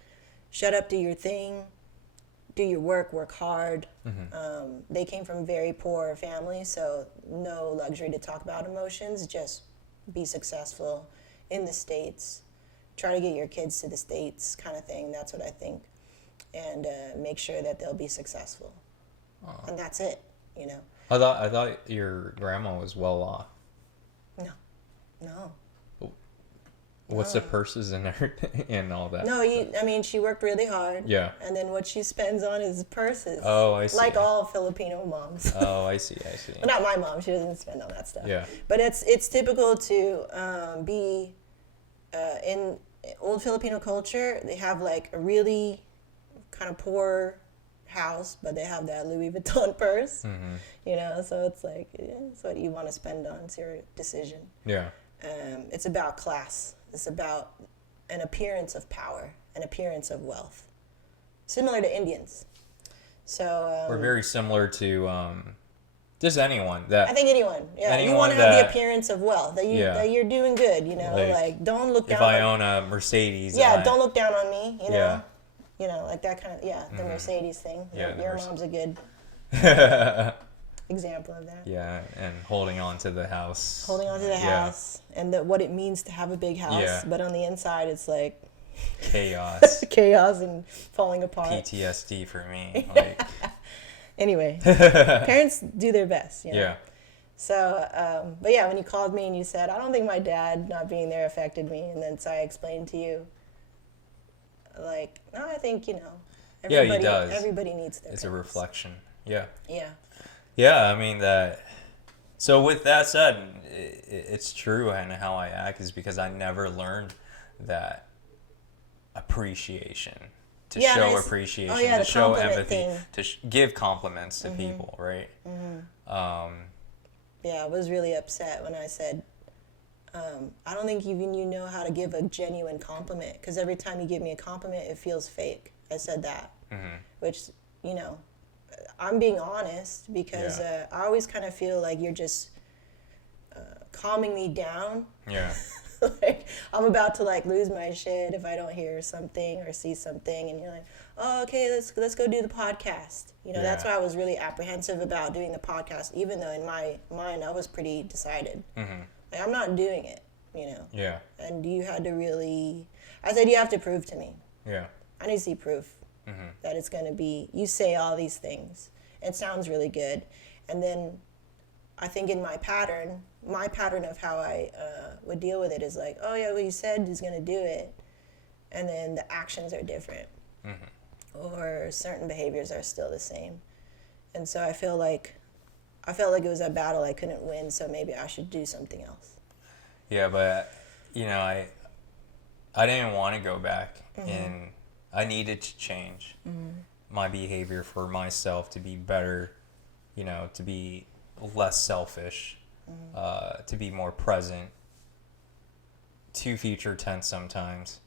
shut up, do your thing, do your work hard. Mm-hmm. They came from very poor families, so no luxury to talk about emotions. Just be successful in the States. Try to get your kids to the States, kind of thing. That's what I think. And make sure that they'll be successful. Oh. And that's it, I thought your grandma was well off. No. What's the purses and and all that? No, she worked really hard. Yeah. And then what she spends on is purses. Oh, I see. Like all Filipino moms. Oh, I see. Well, not my mom. She doesn't spend on that stuff. Yeah. But it's typical to be in old Filipino culture. They have like a really kind of poor house, but they have that Louis Vuitton purse. Mm-hmm. So it's like, it's what you want to spend on. It's your decision. Yeah. It's about class. It's about an appearance of power, an appearance of wealth, similar to Indians. So we're very similar to just anyone that. I think anyone. Anyone you want to have the appearance of wealth, that you're doing good. Like don't look down. If I own a Mercedes. Don't look down on me. Yeah. Like that kind of the Mercedes thing. Yeah, your mom's a good example of that. Yeah, and holding on to the house. Holding on to the house and what it means to have a big house. Yeah. But on the inside, it's like chaos. Chaos and falling apart. PTSD for me. Like. Anyway, parents do their best. Yeah. So, but yeah, when you called me and you said, I don't think my dad not being there affected me. And then so I explained to you, like, no, I think, everybody, he does. Everybody needs their It's parents. a reflection. Yeah. Yeah. Yeah, I mean that. So with that said, it's true, and how I act is because I never learned that appreciation, to show appreciation, to show empathy, to give compliments to people, right? Mm-hmm. Yeah, I was really upset when I said, I don't think even you know how to give a genuine compliment, because every time you give me a compliment, it feels fake. I said that, which, I'm being honest, because I always kind of feel like you're just calming me down. Yeah. Like I'm about to lose my shit if I don't hear something or see something, and you're like, oh, okay, let's go do the podcast. That's why I was really apprehensive about doing the podcast, even though in my mind I was pretty decided. Mm-hmm. Like, I'm not doing it. Yeah. And you had to really, I said, you have to prove to me. Yeah. I need to see proof that it's going to be, you say all these things. It sounds really good. And then I think in my pattern of how I would deal with it is like, oh yeah, well, you said he's going to do it. And then the actions are different. Or certain behaviors are still the same. And so I felt like it was a battle I couldn't win, so maybe I should do something else. Yeah, but I didn't want to go back, and I needed to change my behavior for myself to be better, to be less selfish, to be more present, too future tense sometimes,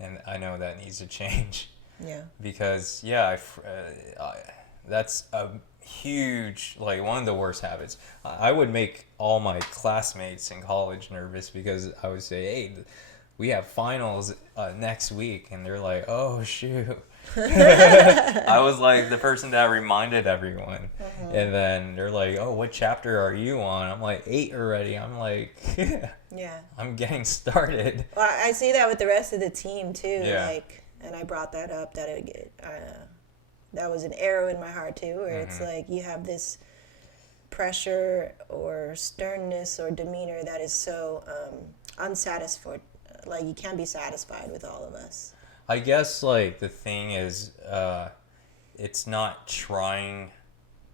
and I know that needs to change. Yeah. Because that's a huge, like, one of the worst habits. I would make all my classmates in college nervous because I would say, hey, we have finals next week, and they're like, oh shoot. I was like the person that reminded everyone, and then they're like, oh, what chapter are you on? I'm like 8 already. I'm like, Yeah. I'm getting started. Well, I see that with the rest of the team too. Yeah. Like, and I brought that up that that was an arrow in my heart too, where it's like you have this pressure or sternness or demeanor that is so unsatisfied. Like, you can't be satisfied with all of us. I guess, like, the thing is, it's not trying.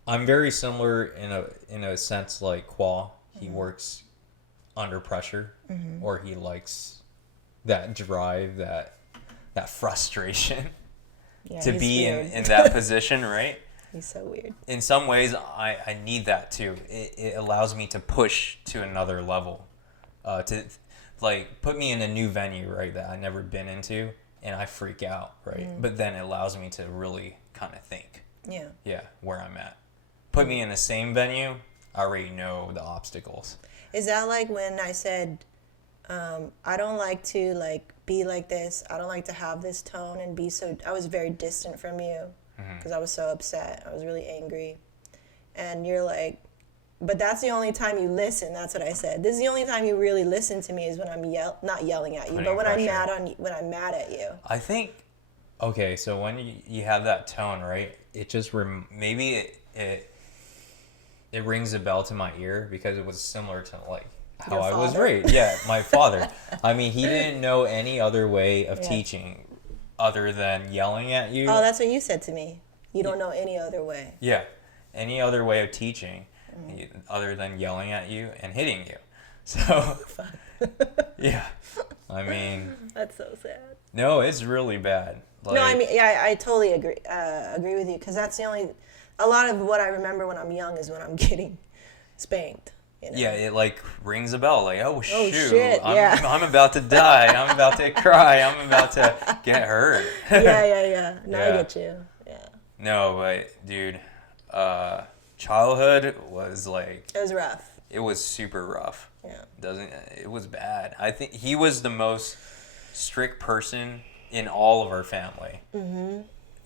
I'm very similar in a sense, like Qua. He works under pressure, or he likes that drive, that frustration Yeah, to he's be weird. in that position, right? He's so weird. In some ways, I need that too. It allows me to push to another level, to like put me in a new venue, right, that I've never been into, and I freak out, right? But then it allows me to really kind of think, Yeah. where I'm at. Put me in the same venue, I already know the obstacles. Is that like when I said, I don't like to like be like this. I don't like to have this tone and be so. I was very distant from you because I was so upset. I was really angry, and you're like, but that's the only time you listen. That's what I said. This is the only time you really listen to me is when I'm not yelling at you, Putting but when pressure. when I'm mad at you. I think, okay, so when you have that tone, right, it just maybe it rings a bell to my ear because it was similar to like how Your I was father? raised. Yeah, my father. I mean, he didn't know any other way of Yeah. teaching other than yelling at you. Oh, that's what you said to me. You don't know any other way. Yeah, any other way of teaching other than yelling at you and hitting you. So, yeah, I mean, That's so sad. no, it's really bad. Like, No, I mean, yeah, I totally agree with you because that's the only. A lot of what I remember when I'm young is when I'm getting spanked. You know? yeah, it like rings a bell. Like, oh shoot, shit, yeah. I'm about to die. I'm about to cry. I'm about to get hurt. yeah. Now I Yeah. get you. Yeah. No, but dude, childhood was like, It was rough. it was super rough. Yeah. It was bad. I think he was the most strict person in all of our family.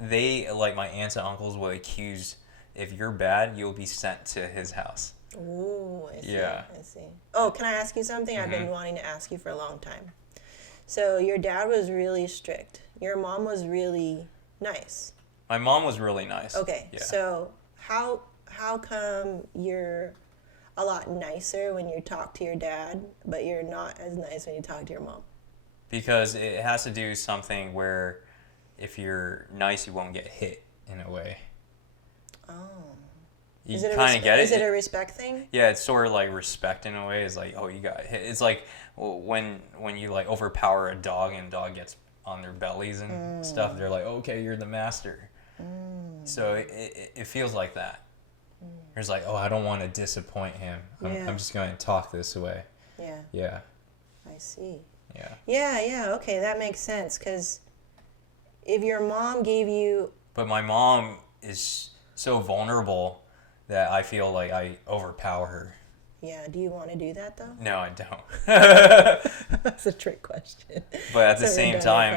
They, like, my aunts and uncles would accuse, if you're bad, you'll be sent to his house. Ooh, I see. Yeah. I see. Oh, can I ask you something? I've been wanting to ask you for a long time. So your dad was really strict. Your mom was really nice. My mom was really nice. Okay. Yeah. So how come you're a lot nicer when you talk to your dad, but you're not as nice when you talk to your mom? Because it has to do something where if you're nice, you won't get hit in a way. Oh. You Is it kind of get it. Is it a respect thing? Yeah, it's sort of like respect in a way. It's like, oh, you got hit. It's like when you like overpower a dog and dog gets on their bellies and stuff. They're like, okay, you're the master. So it feels like that. It's like, oh, I don't want to disappoint him. I'm just going to talk this way. Yeah. Yeah, I see. yeah. Yeah, okay, that makes sense. Because if your mom gave you. But my mom is so vulnerable that I feel like I overpower her. Yeah, do you want to do that though? No, I don't. That's a trick question. But at the It's a same redundant time,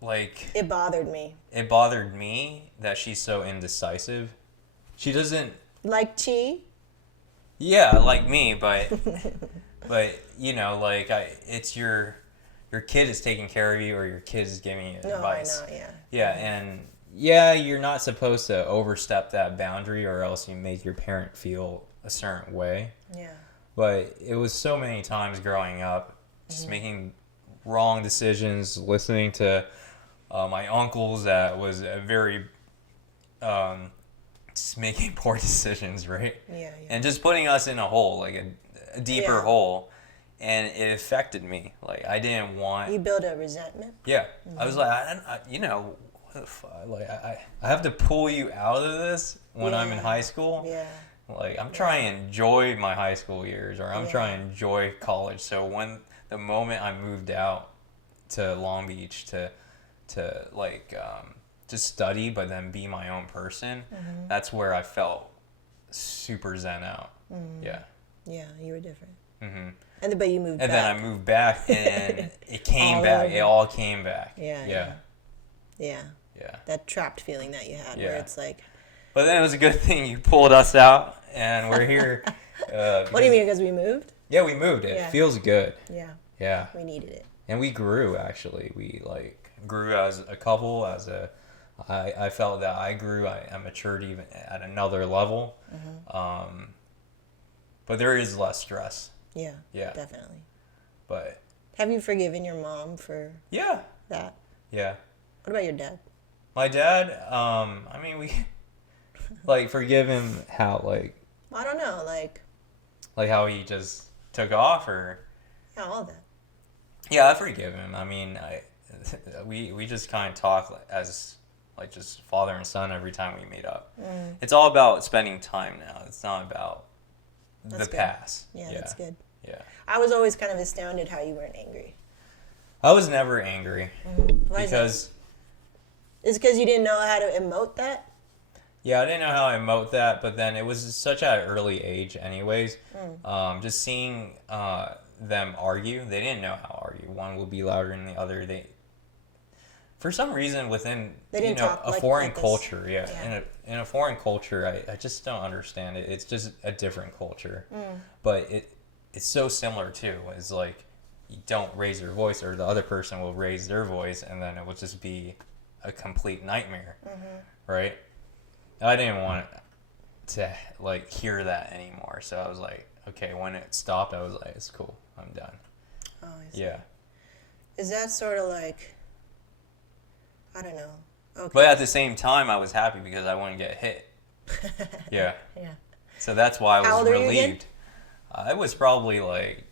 question. it bothered me. It bothered me that she's so indecisive. She doesn't. Like Chi? Yeah, like me, but you know, like it's your kid is taking care of you, or your kid is giving you advice. I know, yeah. Yeah, and yeah, you're not supposed to overstep that boundary, or else you make your parent feel a certain way. Yeah. But it was so many times growing up, just making wrong decisions, listening to my uncles that was a very just making poor decisions, right? Yeah. And just putting us in a hole, like a deeper Yeah. hole. and it affected me. Like I didn't want. You build a resentment. Yeah, I was like, you know, what the fuck? Like I have to pull you out of this when I'm in high school. Yeah. Like I'm trying to enjoy my high school years, or I'm Yeah. trying to enjoy college. So when the moment I moved out to Long Beach to like just study, but then be my own person, that's where I felt super zen out. Yeah. Yeah, you were different. hmm But you moved And back. then I moved back, and it came All back. over. It all came back. Yeah, Yeah. Yeah. Yeah. That trapped feeling that you had, where Yeah. it's like, But then it was a good thing you pulled us out, and we're here. what do you mean? Because we moved? Yeah, we moved. It Yeah. feels good. Yeah, Yeah. we needed it. And we grew, actually. We like grew as a couple. I felt that I grew. I matured even at another level. But there is less stress. Yeah, Yeah. definitely. But Have you forgiven your mom for yeah, that? yeah. What about your dad? My dad. I mean, we like forgive him how I don't know, like how he just took off, or yeah, all that. yeah, I forgive him. I mean, we just kind of talk as like just father and son every time we meet up. It's all about spending time now. It's not about That's the good. past. Yeah, that's good. Yeah. I was always kind of astounded how you weren't angry. I was never angry Why is that? because It's because you didn't know how to emote that? yeah, I didn't know how to emote that, but then it was such at an early age anyways. Just seeing them argue, they didn't know how to argue. One will be louder than the other. For some reason within They didn't talk a like foreign this. culture, Yeah. in a foreign culture, I just don't understand it. It's just a different culture, but it's so similar too. It's like you don't raise your voice, or the other person will raise their voice, and then it will just be a complete nightmare, right? I didn't want to like hear that anymore, so I was like, okay. When it stopped, I was like, it's cool. I'm done. Oh, I see. Yeah. Is that sort of like, I don't know. Okay. But at the same time, I was happy because I wouldn't get hit. Yeah. Yeah. So that's why I was How old are you again? relieved. I was probably like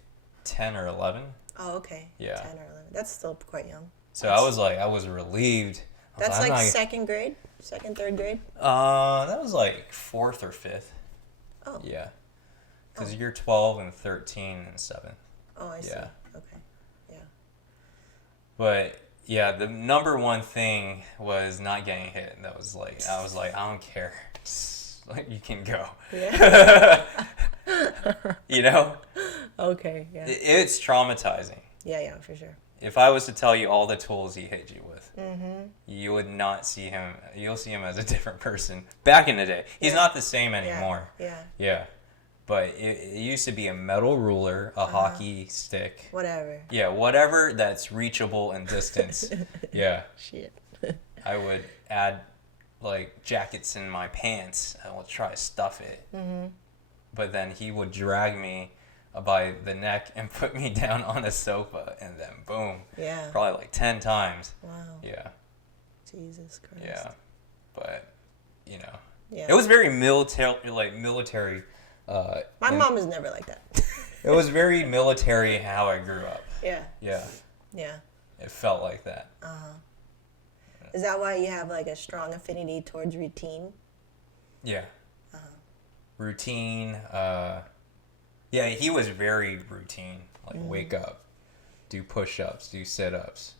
10 or 11. Oh, okay. Yeah. 10 or 11. That's still quite young. So I was relieved. I was That's I'm like not- second grade? Second, third grade? that was like 4th or 5th. Oh. Yeah. Because you're 12 and 13 and 7. Oh, I see. Yeah. Okay. Yeah. But yeah, the number one thing was not getting hit. That was like, I was like, I don't care. Just, like, you can go. Yeah. You know? Okay. Yeah. It's traumatizing. Yeah, yeah, for sure. If I was to tell you all the tools he hit you with, you would not see him. You'll see him as a different person. Back in the day, he's Yeah. not the same anymore. Yeah. Yeah, but it used to be a metal ruler, a hockey stick. Whatever. Yeah, whatever that's reachable in distance. Yeah, Shit. I would add like jackets in my pants. I would try to stuff it. But then he would drag me by the neck and put me down on a sofa, and then boom. Yeah. Probably like 10 times. Wow. Yeah, Jesus Christ. yeah. But, you know, Yeah. it was very military. My mom was never like that. It was very military how I grew up. Yeah. Yeah, Yeah. it felt like that. Is that why you have like a strong affinity towards routine? Yeah. Routine. Yeah, he was very routine. Like, wake up, do push-ups, do sit-ups,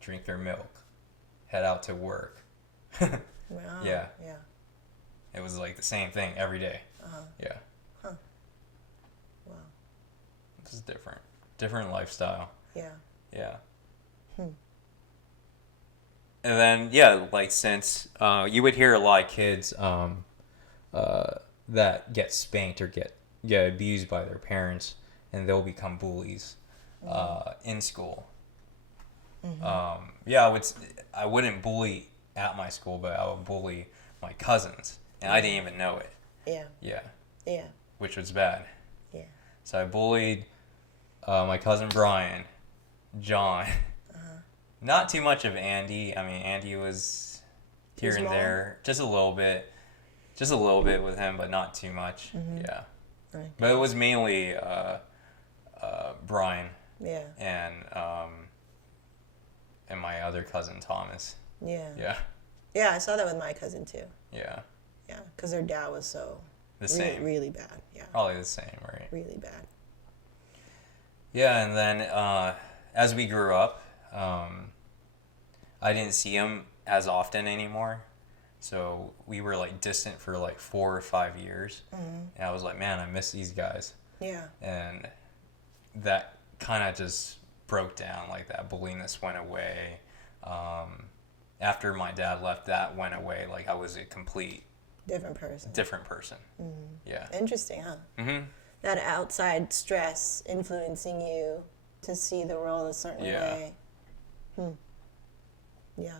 drink your milk, head out to work. Wow. Yeah. Yeah. It was like the same thing every day. Yeah. Wow. This is different. Different lifestyle. Yeah. Yeah. And then, yeah, like since you would hear a lot of kids that get spanked or get abused by their parents, and they'll become bullies in school. Yeah, I wouldn't bully at my school, but I would bully my cousins, and I didn't even know it. Yeah. Yeah, Yeah. which was bad. Yeah. So I bullied my cousin Brian, John. Not too much of Andy. I mean, Andy was here and small? there, just a little bit with him, but not too much. Yeah, Right. but it was mainly Brian, Yeah. And my other cousin Thomas. Yeah. Yeah. Yeah, I saw that with my cousin too. Yeah. Yeah, because their dad was so The same. really bad. Yeah. Probably the same, right? Really bad. Yeah, and then as we grew up, I didn't see him as often anymore. So we were like distant for like 4 or 5 years. And I was like, man, I miss these guys. Yeah. And that kind of just broke down. Like that bulliness went away. After my dad left, that went away. Like I was a complete Different person. Yeah. Interesting, huh? Mm-hmm. That outside stress influencing you to see the world a certain way. Yeah.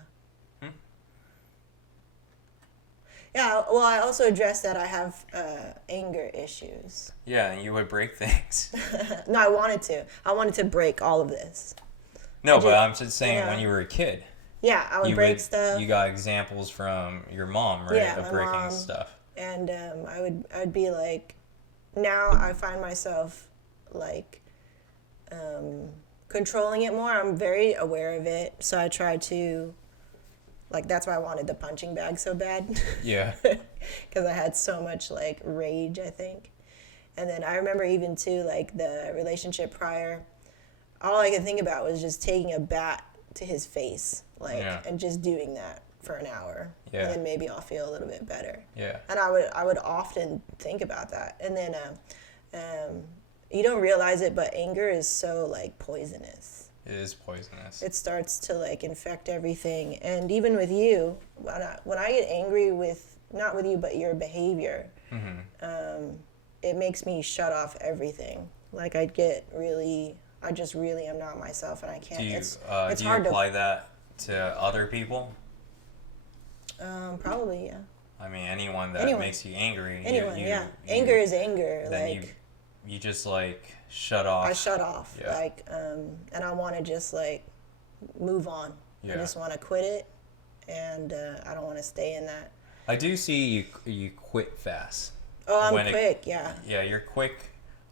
Yeah, well, I also addressed that I have anger issues. Yeah, and you would break things. No, I wanted to break all of this. No, but I'm just saying yeah. when you were a kid. Yeah, I would break stuff. You got examples from your mom, right? Yeah, of my breaking mom. stuff. And I would be like, now I find myself like controlling it more. I'm very aware of it, so I try to, like, that's why I wanted the punching bag so bad. Yeah. Because I had so much like rage, I think. And then I remember even too, like the relationship prior, all I could think about was just taking a bat to his face, like, and just doing that for an hour. Yeah. And then maybe I'll feel a little bit better. Yeah. And I would often think about that. And then you don't realize it, but anger is so like poisonous. It is poisonous. It starts to like infect everything. And even with you, when I get angry with, not with you, but your behavior, it makes me shut off everything. Like I just really am not myself, and I can't. It's do you hard apply that to other people? Probably, yeah. I mean, anyone that makes you angry. Anger is anger. Then like you just like shut off. I shut off. Yeah. Like, and I want to just like move on. Yeah. I just want to quit it, and I don't want to stay in that. I do see you quit fast. Oh, I'm quick. Yeah. Yeah, you're quick.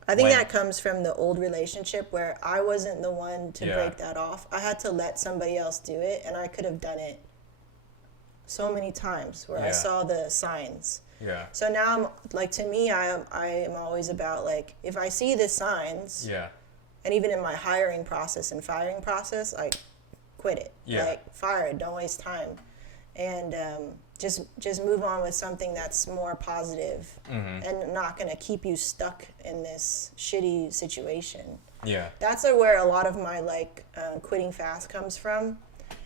I think that comes from the old relationship where I wasn't the one to break that off. I had to let somebody else do it, and I could have done it so many times where I saw the signs. Yeah. So now I'm like, to me, I am always about like, if I see the signs, and even in my hiring process and firing process, like, quit it. Yeah. Like, fire it. Don't waste time, and just move on with something that's more positive and not going to keep you stuck in this shitty situation. Yeah. That's where a lot of my like quitting fast comes from,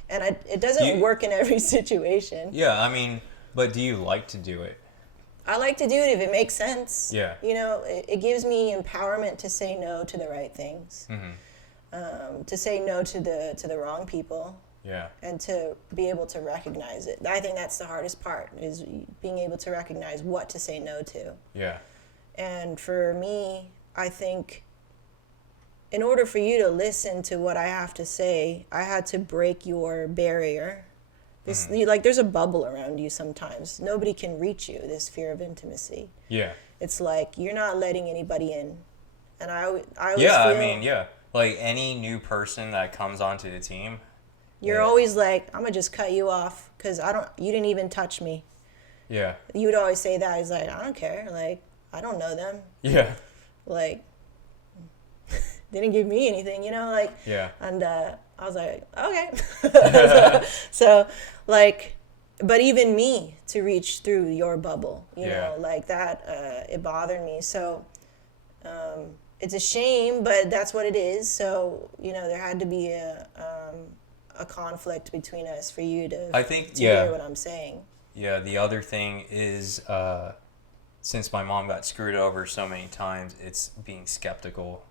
and it doesn't work in every situation. Yeah, I mean, but do you like to do it? I like to do it if it makes sense. Yeah. You know, it gives me empowerment to say no to the right things, to say no to the wrong people. Yeah. And to be able to recognize it. I think that's the hardest part, is being able to recognize what to say no to. Yeah. And for me, I think in order for you to listen to what I have to say, I had to break your barrier. There's a bubble around you sometimes. Nobody can reach you, this fear of intimacy. Yeah. It's like you're not letting anybody in. And I always feel... Like any new person that comes onto the team... You're always like, I'm going to just cut you off because you didn't even touch me. Yeah. You would always say that. He's like, I don't care. Like, I don't know them. Yeah. Like, didn't give me anything, you know? Like, yeah. And I was like, okay. so, like, but even me to reach through your bubble, you know, like that, it bothered me. So, it's a shame, but that's what it is. So, you know, there had to be a conflict between us for you to hear what I'm saying. Yeah, the other thing is, since my mom got screwed over so many times, it's being skeptical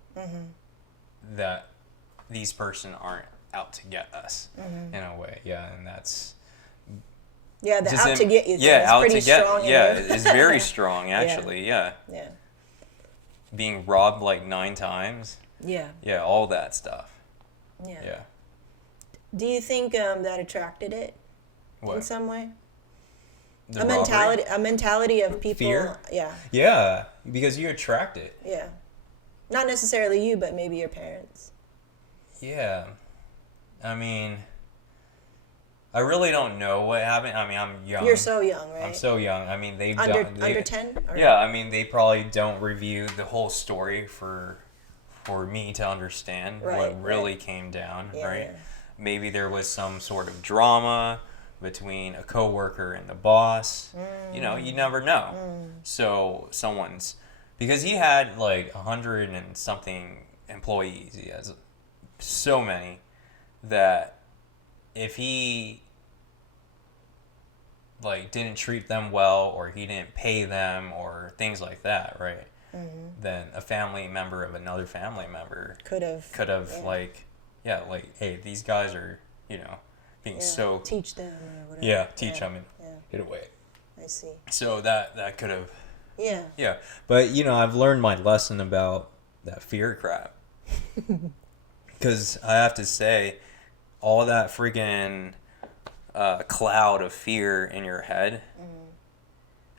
that these person aren't out to get us in a way. Yeah, and that's... Yeah, the out to get you thing is out pretty to get, strong. It's very strong, actually, yeah. Being robbed like 9 times. Yeah. Yeah, all that stuff. Yeah. Do you think that attracted it in some way? The mentality of people. Fear? Yeah. Yeah, because you attract it. Yeah. Not necessarily you, but maybe your parents. Yeah. I mean, I really don't know what happened. I mean, I'm young. You're so young, right? I'm so young. I mean, they've under done... under 10? Yeah, I mean, they probably don't review the whole story for me to understand what really came down, right? Yeah. Maybe there was some sort of drama between a coworker and the boss. You know, you never know. So someone's... Because he had like 100 and something employees. He has so many that if he like didn't treat them well, or he didn't pay them, or things like that, right? Then a family member of another family member could have like, hey, these guys are, you know, being so... Teach them or whatever. Yeah, teach them and get away. I see. So that could have... Yeah. Yeah, but you know, I've learned my lesson about that fear crap. Because I have to say, all that freaking cloud of fear in your head.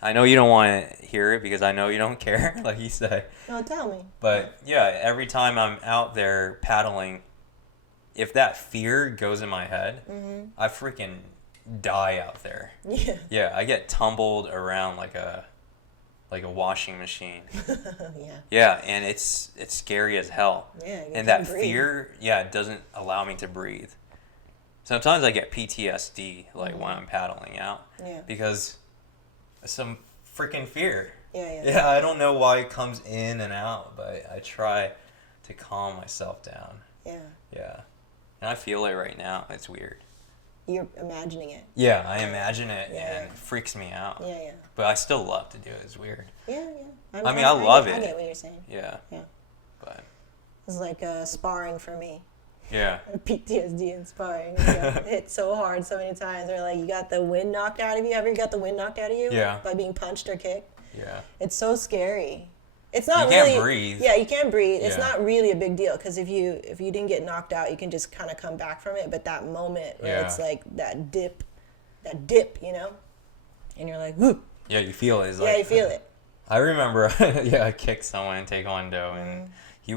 I know you don't want to hear it because I know you don't care, like you say. No, tell me. But yeah, every time I'm out there paddling, if that fear goes in my head, I freaking die out there. Yeah. Yeah, I get tumbled around like a washing machine. Yeah. Yeah, and it's scary as hell. Yeah. And that fear, it doesn't allow me to breathe. Sometimes I get PTSD like when I'm paddling out. Yeah. Because some freaking fear. Yeah. Yeah, I don't know why it comes in and out, but I try to calm myself down. Yeah. Yeah. And I feel it right now. It's weird. You're imagining it. Yeah, I imagine it and it freaks me out. Yeah. But I still love to do it. It's weird. Yeah. I love it. I get what you're saying. Yeah. Yeah. But It's like sparring for me. yeah. PTSD and sparring. You got hit so hard so many times. Or like you got the wind knocked out of you. Ever got the wind knocked out of you? Yeah. By being punched or kicked? Yeah. It's so scary. It's not You really. can't breathe. Yeah, you can't breathe. It's Yeah. not really a big deal because if you didn't get knocked out, you can just kind of come back from it. But that moment where it's like that dip, you know, and you're like, whoo. Yeah, you feel it. It's Yeah, like, you feel it. I remember, I kicked someone in Taekwondo, and he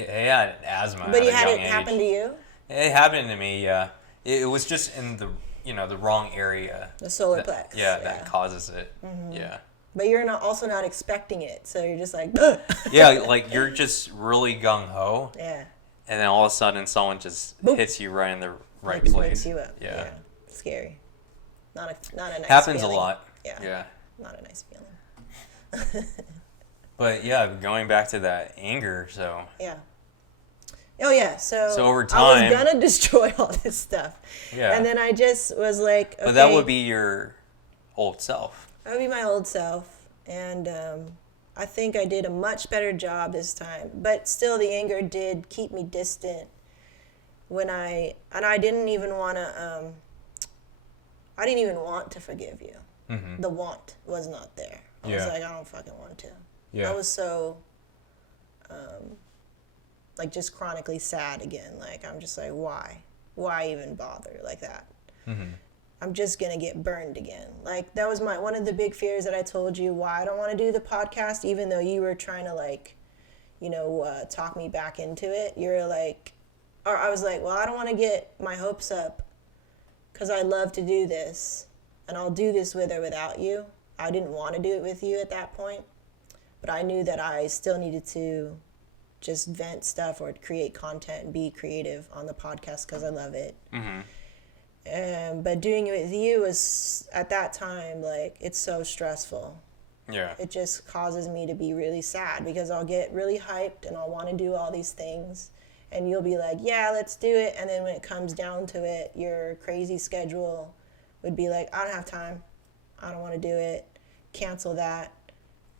had asthma. But at you a had young it age. happen to you? It happened to me. Yeah, it was just in the the wrong area. The solar that, plex. that causes it. Yeah. But you're also not expecting it, so you're just like, Yeah, like you're just really gung ho, yeah, and then all of a sudden someone just Boop. hits you right in the right wakes place. you up. Yeah. Scary. Not a nice Happens feeling. a lot. Yeah. Yeah. Not a nice feeling. But yeah, going back to that anger, so Yeah. Oh yeah, so over I time- was gonna destroy all this stuff. Yeah. And then I just was like, okay, but that would be your old self. that would be my old self, and I think I did a much better job this time. But still, the anger did keep me distant. I didn't even want to. I didn't even want to forgive you. Mm-hmm. The want was not there. I was like, I don't fucking want to. Yeah. I was so, like, just chronically sad again. Like, I'm just like, why? Why even bother like that? Mm-hmm. I'm just going to get burned again. Like, that was one of the big fears that I told you why I don't want to do the podcast, even though you were trying to, like, talk me back into it. You're like, or I was like, well, I don't want to get my hopes up because I love to do this, and I'll do this with or without you. I didn't want to do it with you at that point, but I knew that I still needed to just vent stuff or create content and be creative on the podcast because I love it. Mm-hmm. But doing it with you was, at that time, like, it's so stressful. Yeah. It just causes me to be really sad because I'll get really hyped and I'll want to do all these things. And you'll be like, yeah, let's do it. And then when it comes down to it, your crazy schedule would be like, I don't have time. I don't want to do it. Cancel that.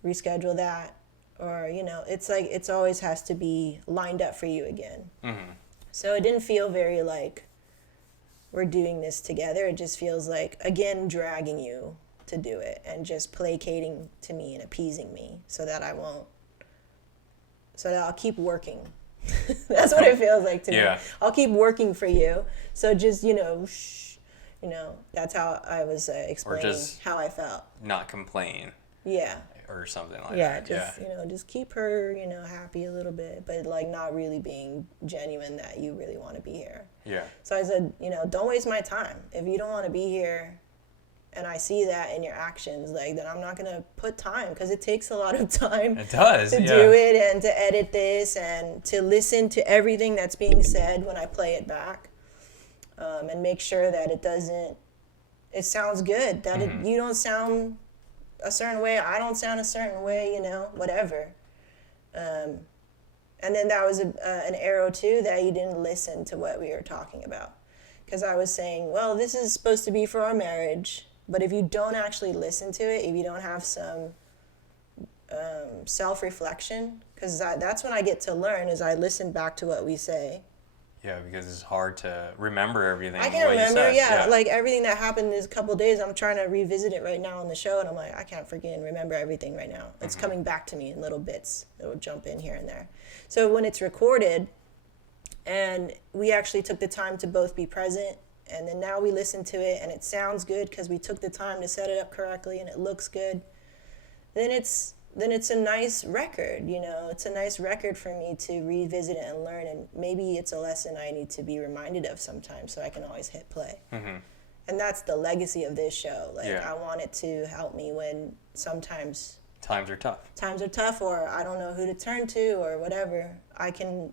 Reschedule that. Or, it's like, it's always has to be lined up for you again. Mm-hmm. So it didn't feel very like we're doing this together. It just feels like, again, dragging you to do it and just placating to me and appeasing me so that I'll keep working. That's what it feels like to me. I'll keep working for you. So just, that's how I was explaining how I felt. Not complain. Yeah. or something like Yeah, that. just just keep her, happy a little bit, but like not really being genuine that you really want to be here. Yeah. So I said, don't waste my time. If you don't want to be here, and I see that in your actions, like, then I'm not gonna put time, because it takes a lot of time. It does. To do it and to edit this and to listen to everything that's being said when I play it back, and make sure that it sounds good. That you don't sound a certain way, I don't sound a certain way, whatever. And then that was an arrow too, that you didn't listen to what we were talking about, because I was saying, well, this is supposed to be for our marriage, but if you don't actually listen to it, if you don't have some self-reflection, because that's when I get to learn, is I listen back to what we say. Yeah, because it's hard to remember everything. I can remember, like everything that happened this couple of days. I'm trying to revisit it right now on the show, and I'm like, I can't freaking remember everything right now. It's coming back to me in little bits. It'll jump in here and there. So when it's recorded, and we actually took the time to both be present, and then now we listen to it, and it sounds good because we took the time to set it up correctly, and it looks good. Then it's a nice record, It's a nice record for me to revisit it and learn, and maybe it's a lesson I need to be reminded of sometimes, so I can always hit play. And that's the legacy of this show. Like, I want it to help me when sometimes times are tough, or I don't know who to turn to or whatever. I can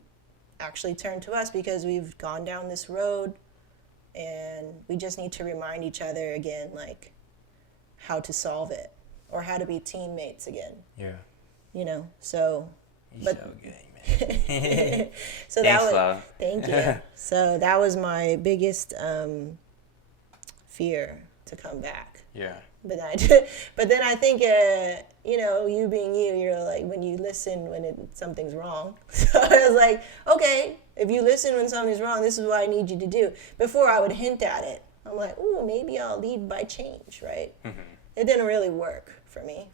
actually turn to us, because we've gone down this road, and we just need to remind each other again, like, how to solve it, or how to be teammates again. Yeah. So. You're so good, man. So Thanks, that was, love. thank you. So that was my biggest fear, to come back. Yeah. But then I think, you being you're like, when you listen when something's wrong. So I was like, okay, if you listen when something's wrong, this is what I need you to do. Before I would hint at it. I'm like, ooh, maybe I'll lead by change, right? It didn't really work for me.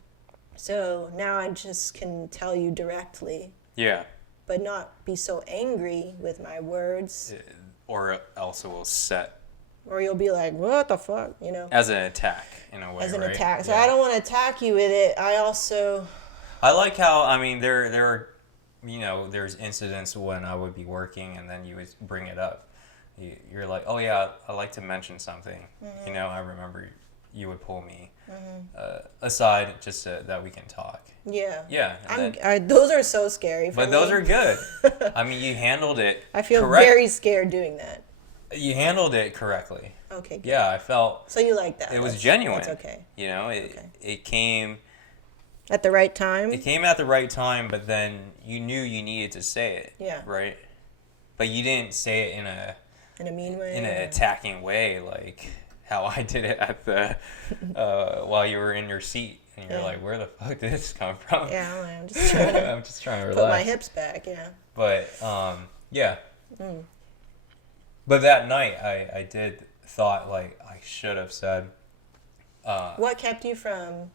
So now I just can tell you directly. Yeah. But not be so angry with my words. Or else it will set. Or you'll be like, what the fuck, As an attack, in a way, As an right? attack. So I don't want to attack you with it. I like how, there are, there's incidents when I would be working and then you would bring it up. You're like, oh yeah, I like to mention something. I remember you would pull me aside just so that we can talk. Yeah. Yeah. Those are so scary for me. But those are good. You handled it. I feel very scared doing that. You handled it correctly. Okay. Good. Yeah, I felt. So you like that? It was genuine. That's okay. It came. At the right time. It came at the right time, but then you knew you needed to say it. Yeah. Right. But you didn't say it in a mean way. In an attacking way, like how I did it at the while you were in your seat, and you're like, "Where the fuck did this come from?" Yeah, I'm just trying to. I'm just trying to relax. Put my hips back. Yeah. But yeah. But that night, I did thought like I should have said. What kept you from?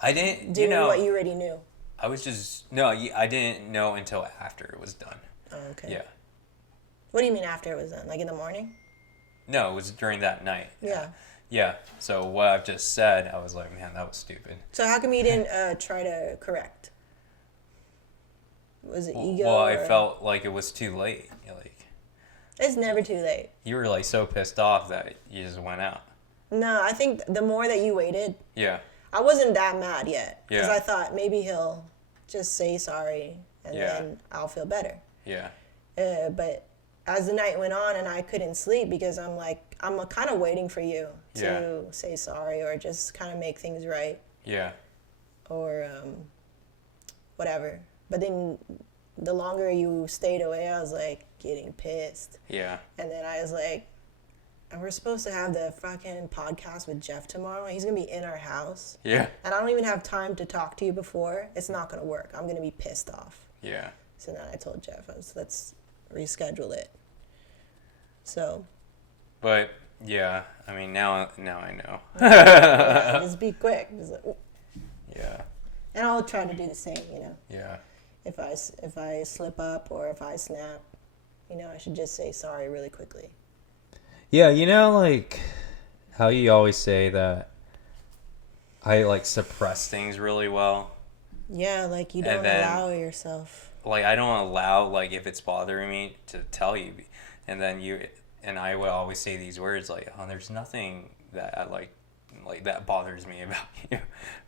I didn't doing what you already knew. I was just I didn't know until after it was done. Oh, okay. Yeah. What do you mean after it was done? Like in the morning? No, it was during that night. Yeah. Yeah. So what I've just said, I was like, man, that was stupid. So how come you didn't try to correct? Was it ego? Well, I felt like it was too late. It's never too late. You were like so pissed off that you just went out. No, I think the more that you waited. Yeah. I wasn't that mad yet. Because Yeah. I thought maybe he'll just say sorry and then I'll feel better. Yeah. But as the night went on and I couldn't sleep because I'm kind of waiting for you to say sorry or just kind of make things right. Yeah. Or whatever. But then the longer you stayed away, I was like getting pissed. Yeah. And then I was like, and we're supposed to have the fucking podcast with Jeff tomorrow. He's going to be in our house. Yeah. And I don't even have time to talk to you before. It's not going to work. I'm going to be pissed off. Yeah. So then I told Jeff, let's reschedule it. So. But, yeah, now I know. Yeah, just be quick. Just like, yeah. And I'll try to do the same, Yeah. If I slip up or if I snap, I should just say sorry really quickly. Yeah, like how you always say that I like suppress things really well. Yeah, like you And don't then- allow yourself. Like I don't allow like if it's bothering me to tell you, and then I would always say these words like, "Oh, there's nothing that I like that bothers me about you."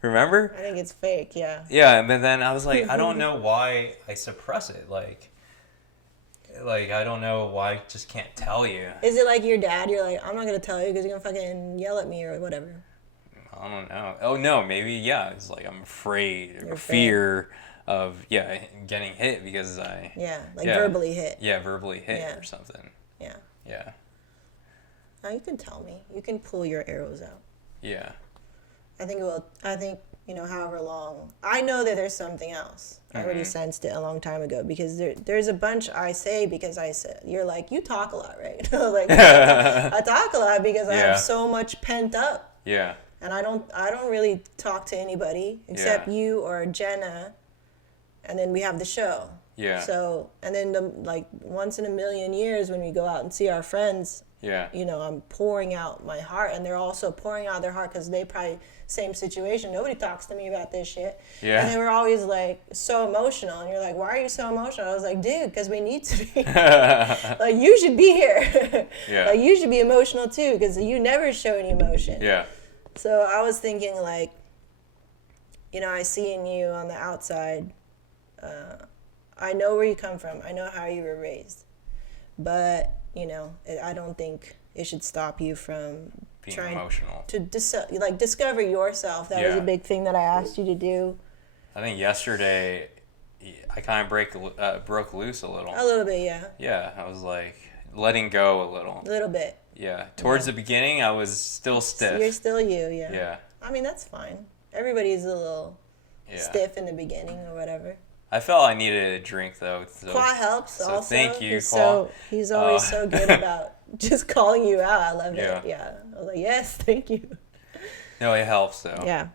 Remember? I think it's fake, yeah. Yeah, but then I was like, I don't know why I suppress it. Like I don't know why I just can't tell you. Is it like your dad? You're like, I'm not going to tell you because you're going to fucking yell at me or whatever. I don't know. Oh no, maybe yeah. It's like I'm afraid You're or afraid. fear of getting hit because Yeah, like Yeah. verbally hit. yeah verbally hit Yeah. or something. Yeah. Yeah, Now you can tell me. You can pull your arrows out. yeah, I think however long. I know that there's something else. I already sensed it a long time ago because there's a bunch I say because I said, you're like, you talk a lot, right? Like, I talk a lot because I Yeah. have so much pent up. yeah, And I don't really talk to anybody except Yeah. you or Jenna. And then we have the show. yeah, So, and then like once in a million years when we go out and see our friends, yeah, I'm pouring out my heart, and they're also pouring out their heart because they probably same situation. Nobody talks to me about this shit. Yeah. And they were always like so emotional, and you're like, why are you so emotional? I was like, dude, because we need to be. Like, you should be here. Yeah. Like, you should be emotional too because you never show any emotion. yeah, So I was thinking like, I see in you on the outside. I know where you come from. I know how you were raised, but I don't think it should stop you from being trying emotional. to discover yourself. That was Yeah. a big thing that I asked you to do. I think yesterday I kind of broke loose a little. A little bit, yeah, Yeah, I was like letting go a little. a little bit. Yeah, towards the beginning I was still stiff. You're still you, yeah. Yeah, I mean, that's fine. Everybody's a little yeah. stiff in the beginning or whatever. I felt I needed a drink though. So, Qua helps so also. thank you, He's always Uh, so good about just calling you out. I love Yeah. it. Yeah. I was like, yes, thank you. No, it helps though. Yeah.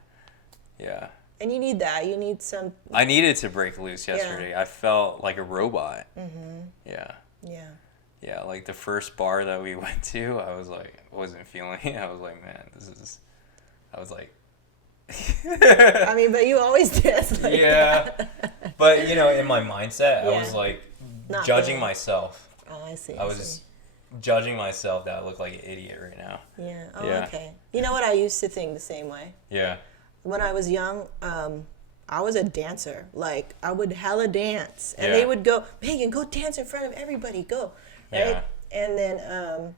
Yeah. And you need that. You need some. I needed to break loose yesterday. I felt like a robot. Mm-hmm. Yeah. Yeah. Yeah, like the first bar that we went to, I was like, wasn't feeling it. I was like, man, I was like, I mean, but you always dance like yeah. But, in my mindset, I Yeah. was like Not judging feeling it. myself. Oh, I see. I was judging myself that I look like an idiot right now. Yeah. Oh, Yeah. okay. You know what? I used to think the same way. Yeah. When I was young, I was a dancer. Like, I would hella dance. And Yeah. they would go, Megan, go dance in front of everybody. Go. Right? Yeah. And then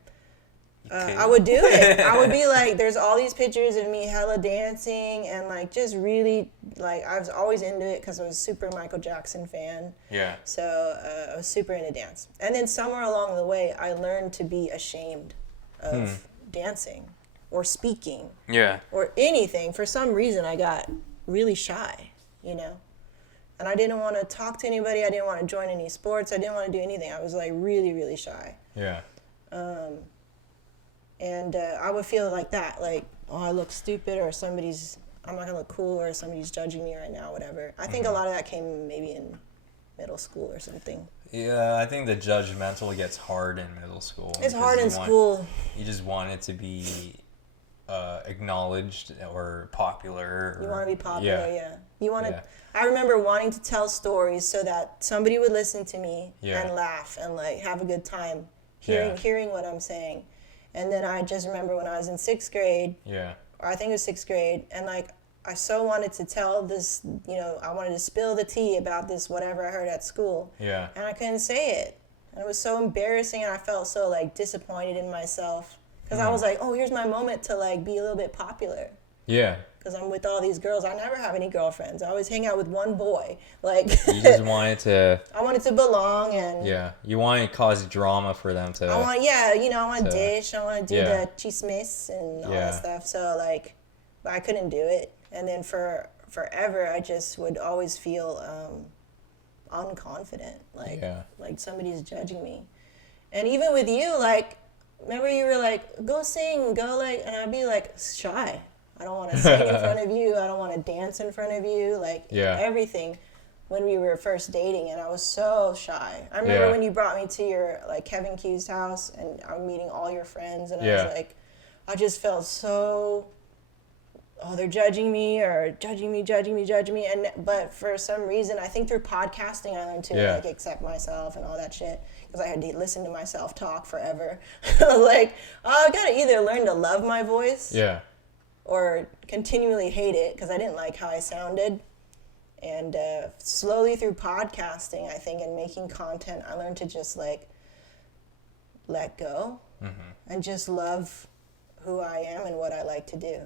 Okay. I would do it. I would be like, there's all these pictures of me hella dancing and like just really like I was always into it because I was a super Michael Jackson fan. Yeah. So I was super into dance. And then somewhere along the way, I learned to be ashamed of dancing or speaking Yeah. or anything. For some reason, I got really shy, And I didn't want to talk to anybody. I didn't want to join any sports. I didn't want to do anything. I was like really, really shy. Yeah. And I would feel like that, like, oh, I look stupid or I'm not going to look cool or somebody's judging me right now, whatever. I think a lot of that came maybe in middle school or something. Yeah, I think the judgmental gets hard in middle school. It's because hard you in school. You just want it to be acknowledged or popular. You want to be popular, yeah. You want to. Yeah. I remember wanting to tell stories so that somebody would listen to me Yeah. and laugh and like have a good time Yeah. hearing what I'm saying. And then I just remember when I was in 6th grade, Yeah. or I think it was 6th grade, and like I so wanted to tell this, I wanted to spill the tea about this whatever I heard at school, Yeah. and I couldn't say it. And it was so embarrassing, and I felt so like disappointed in myself because I was like, oh, here's my moment to like be a little bit popular. Yeah. Because I'm with all these girls. I never have any girlfriends. I always hang out with one boy. Like, You just wanted to, I wanted to belong and yeah. You wanted to cause drama for them to. I want to dish. I want to do Yeah. the chismes and all Yeah. that stuff. So like, but I couldn't do it. And then forever, I just would always feel unconfident. Like, Yeah. like somebody's judging me. And even with you, like, remember you were like, go sing, go like, and I'd be like shy. I don't want to sing in front of you. I don't want to dance in front of you. Like Yeah. everything when we were first dating, and I was so shy. I remember Yeah. when you brought me to your like Kevin Q's house, and I'm meeting all your friends, and I Yeah. was like, I just felt so oh, they're judging me or judging me. But for some reason, I think through podcasting, I learned to like accept myself and all that shit. Because I had to listen to myself talk forever. I was like, oh, I gotta either learn to love my voice. Yeah. Or continually hate it because I didn't like how I sounded. And slowly through podcasting, I think, and making content, I learned to just like let go and just love who I am and what I like to do.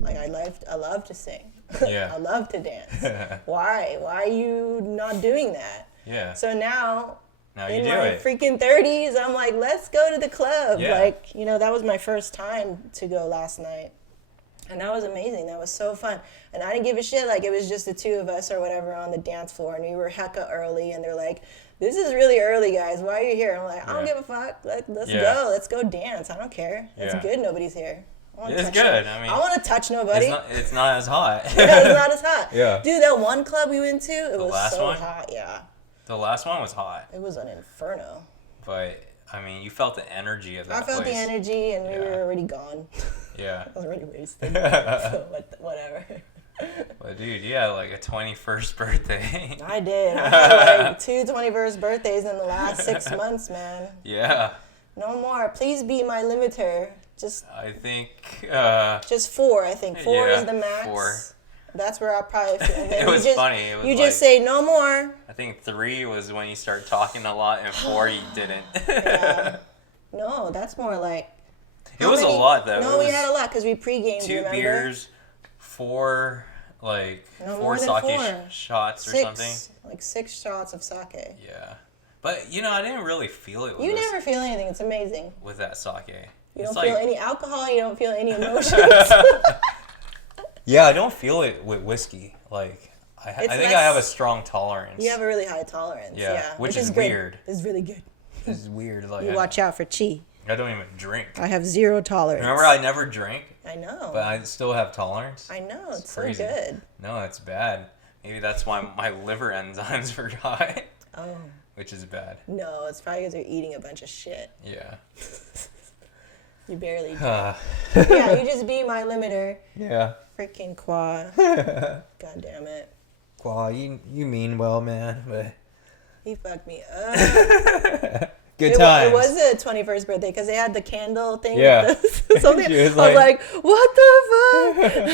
Like I love to sing. Yeah. I love to dance. Why are you not doing that? Yeah. So now you in do my it. freaking 30s, I'm like, let's go to the club. Yeah. Like, you know, that was my first time to go last night. And that was amazing. That was so fun. And I didn't give a shit. Like, it was just the two of us or whatever on the dance floor. And we were hecka early. And they're like, this is really early, guys. Why are you here? I'm like, I don't give a fuck. Let's go. Let's go dance. I don't care. It's good nobody's here. It's good. I mean, I want to touch nobody. It's not as hot. Yeah, it's not as hot. Yeah. Dude, that one club we went to, it was last so one? hot. Yeah. The last one was hot. It was an inferno. But, I mean, you felt the energy of that I felt place. the energy, and we were already gone. Yeah. I was already wasted. So whatever. But, dude, you had like a 21st birthday. I did. I had like 2 21st birthdays in the last 6 months, man. Yeah. No more. Please be my limiter. I think. Just 4. I think 4 is the max. 4. That's where I probably feel. And then It was funny. It was you like, just say no more. I think 3 was when you started talking a lot, and 4 you didn't. Yeah. No, that's more like. It was a lot though. No, we had a lot because we pre-gamed. 2 remember? beers, 4 like No 4 more than sake 4. shots or 6, something. like 6 shots of sake. Yeah, but you know I didn't really feel it. With You never feel anything. It's amazing. with that sake. You It's don't feel like- any alcohol. You don't feel any emotions. Yeah, I don't feel it with whiskey. Like I think less- I have a strong tolerance. You have a really high tolerance. Yeah, Yeah, which is good. weird. It's really good. It's weird. Like You watch out for chi. I don't even drink. I have 0 tolerance. Remember, I never drank, I know. but I still have tolerance. I know. It's so crazy. good. No, it's bad. Maybe that's why my liver enzymes were high, Oh which is bad. no, it's probably because you're eating a bunch of shit. Yeah. You barely. Do. Uh, Yeah, you just be my limiter. yeah. Freaking qua. God damn it. Well, you mean well, man, but He fucked me up. good times. It was the 21st birthday because they had the candle thing. Yeah. With the, something. She was I was like- like, what the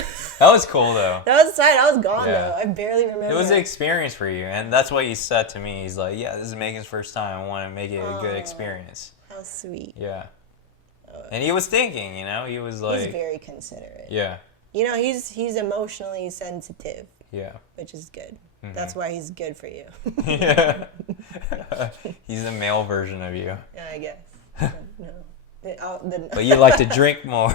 fuck? That was cool though. That was tight. I was gone Yeah. though. I barely remember. It was an experience for you, and that's what he said to me. He's like, "Yeah, this is Megan's first time. I want to make it a good experience." How sweet. Yeah. And he was thinking, you know, he was like, He's very considerate. yeah, You know, he's emotionally sensitive, yeah, which is good. That's why he's good for you. yeah. He's the male version of you, Yeah, I guess. No. but you like to drink more.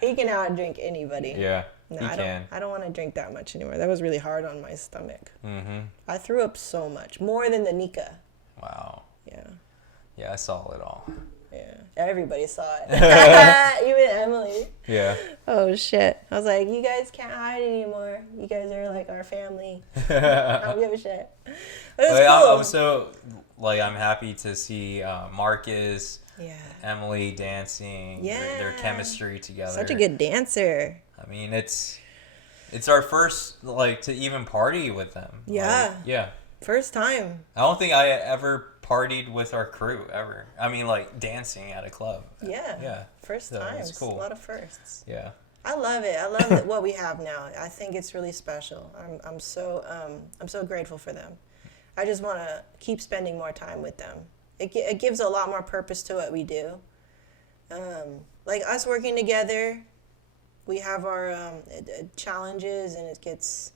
He can outdrink anybody. Yeah, No, he can. I don't want to drink that much anymore. That was really hard on my stomach. Mm-hmm. I threw up so much, more than the Nika. Wow. Yeah, Yeah, I saw it all. yeah. Everybody saw it, even Emily. Yeah. Oh shit! I was like, you guys can't hide anymore. You guys are like our family. I don't give a shit. But it was cool. I'm so like I'm happy to see Marcus, Yeah. Emily dancing. Their Yeah. chemistry together. Such a good dancer. I mean, it's our first like to even party with them. Yeah. Like, yeah. First time. I don't think I ever partied with our crew ever. I mean, like dancing at a club. Yeah. Yeah. First So, time. it's cool. A lot of firsts. Yeah. I love it. I love what we have now. I think it's really special. I'm so grateful for them. I just want to keep spending more time with them. It gives a lot more purpose to what we do. Like us working together, we have our challenges, and it gets.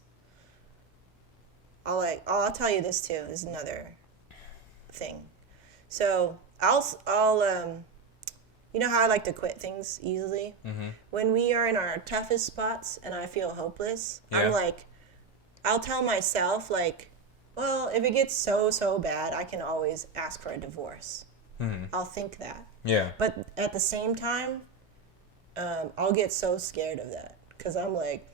I'll tell you this too. Is another thing. So I'll you know how I like to quit things easily? Mm-hmm. When we are in our toughest spots and I feel hopeless, Yeah. I'm like, I'll tell myself, like, well, if it gets so bad, I can always ask for a divorce. Mm-hmm. I'll think that. Yeah. But at the same time, I'll get so scared of that because I'm like,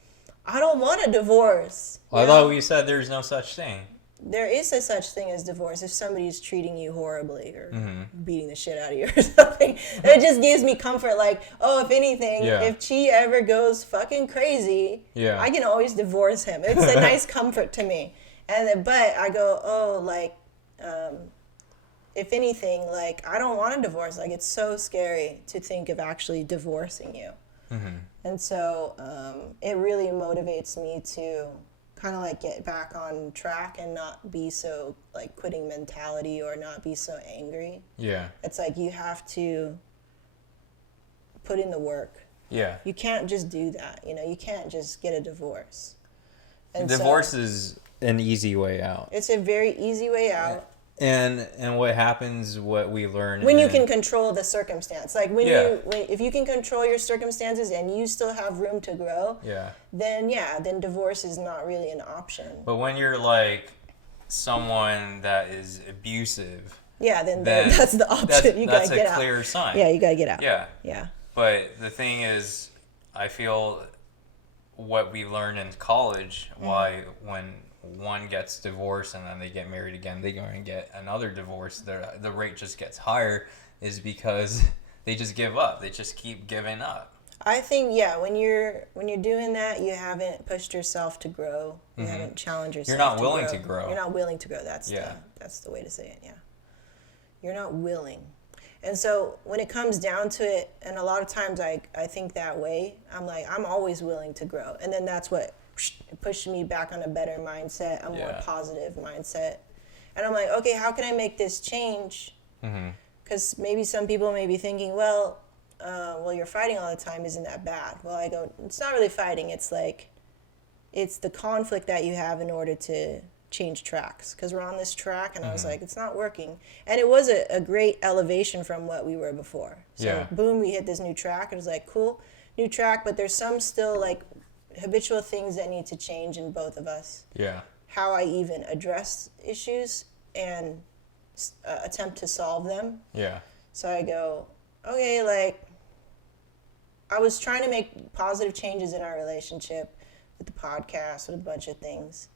I don't want a divorce. Well, I You know? thought we said there's no such thing. there is a such thing as divorce if somebody's treating you horribly or Mm-hmm. beating the shit out of you or something. It just gives me comfort. Like, oh, if anything, Yeah. if she ever goes fucking crazy, Yeah. I can always divorce him. It's a nice comfort to me. And then, but I go, oh, like, if anything, like, I don't want a divorce. Like, it's so scary to think of actually divorcing you. Mm-hmm. And so it really motivates me to kind of like get back on track and not be so like quitting mentality or not be so angry. Yeah. It's like you have to put in the work. Yeah. You can't just do that. You know, you can't just get a divorce. And Divorce so is an easy way out. it's a very easy way out. And what happens, what we learn When you in- can control the circumstance, like Yeah. if you can control your circumstances and you still have room to grow, Yeah. then divorce is not really an option. But when you're like someone that is abusive, Yeah, then then that's the option. You that's gotta get a out. clear sign. Yeah, you gotta get out. Yeah. Yeah. But the thing is, I feel what we learn in college, why when one gets divorced and then they get married again, they go and get another divorce, the rate just gets higher, is because they just give up. They just keep giving up. I think when you're doing that, you haven't pushed yourself to grow. You haven't challenged yourself. You're not willing to grow. You're not willing to grow. That's the way to say it. Yeah. You're not willing. And so when it comes down to it, and a lot of times I think that way, I'm like, I'm always willing to grow. And then that's what pushed me back on a better mindset, a more positive mindset. And I'm like, okay, how can I make this change? Because maybe some people may be thinking, well, you're fighting all the time. Isn't that bad? Well, I go, it's not really fighting. It's like, it's the conflict that you have in order to change tracks. Because we're on this track, and I was like, it's not working. And it was a great elevation from what we were before. So boom, we hit this new track. It was like, cool, new track, but there's some still like habitual things that need to change in both of us. Yeah. How I even address issues and attempt to solve them. Yeah. So I go, okay, like, I was trying to make positive changes in our relationship with the podcast, with a bunch of things.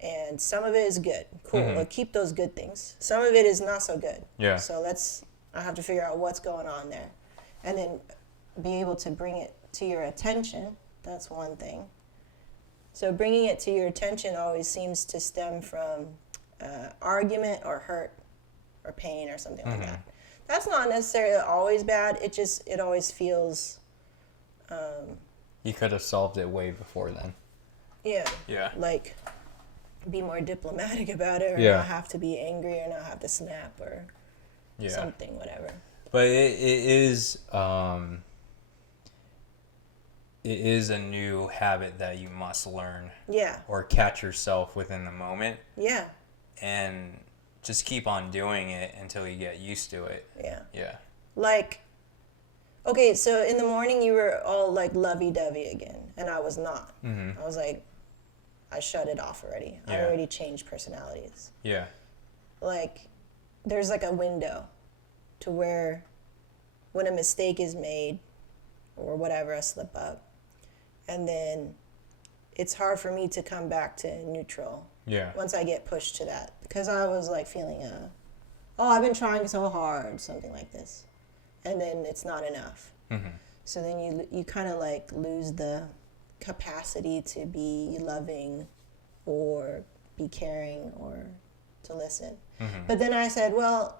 And some of it is good. Cool. Well, keep those good things. Some of it is not so good. Yeah. So I have to figure out what's going on there. And then be able to bring it to your attention. That's one thing. So bringing it to your attention always seems to stem from argument or hurt or pain or something like that. That's not necessarily always bad. It always feels, You could have solved it way before then. Yeah. like be more diplomatic about it, or not have to be angry, or not have to snap, or something, whatever. But it is a new habit that you must learn. Yeah. Or catch yourself within the moment. Yeah. And just keep on doing it until you get used to it. Yeah. Yeah. Like, okay, so in the morning you were all like lovey-dovey again, and I was not. I was like, I shut it off already. I already changed personalities. Yeah. Like, there's like a window to where when a mistake is made or whatever, a slip up, and then it's hard for me to come back to neutral. Yeah. Once I get pushed to that, because I was like feeling I've been trying so hard, something like this, and then it's not enough. So then you kind of like lose the capacity to be loving or be caring or to listen. But then I said, well,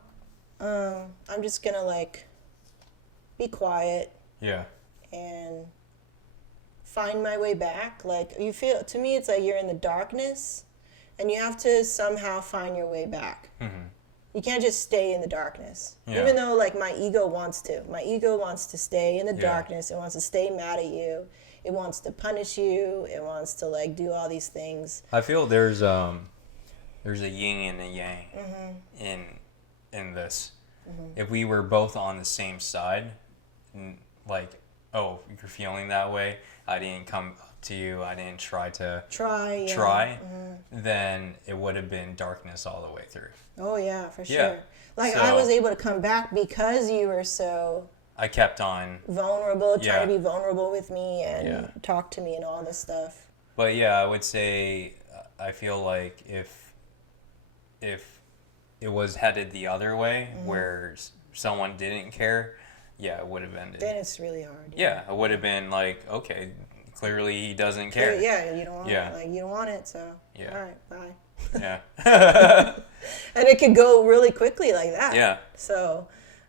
I'm just gonna like be quiet. Yeah. And find my way back. Like, you feel, to me, it's like you're in the darkness and you have to somehow find your way back. You can't just stay in the darkness. Even though, like, my ego wants to. My ego wants to stay in the darkness. It wants to stay mad at you. It wants to punish you. It wants to, like, do all these things. I feel there's a yin and a yang in this. If we were both on the same side, like, oh, you're feeling that way, I didn't come up to you, I didn't try, then it would have been darkness all the way through. Oh, yeah, for sure. Yeah. Like, So- I was able to come back because you were so I kept on. vulnerable, trying Yeah. to be vulnerable with me and talk to me and all this stuff. But yeah, I would say I feel like if if it was headed the other way, where someone didn't care, yeah, it would have ended. Then it's really hard. Yeah, it would have been like, okay, clearly he doesn't care. Yeah, you don't want Yeah. it. Like, you don't want it, so Yeah. all right, bye. Yeah. And it could go really quickly like that. Yeah. So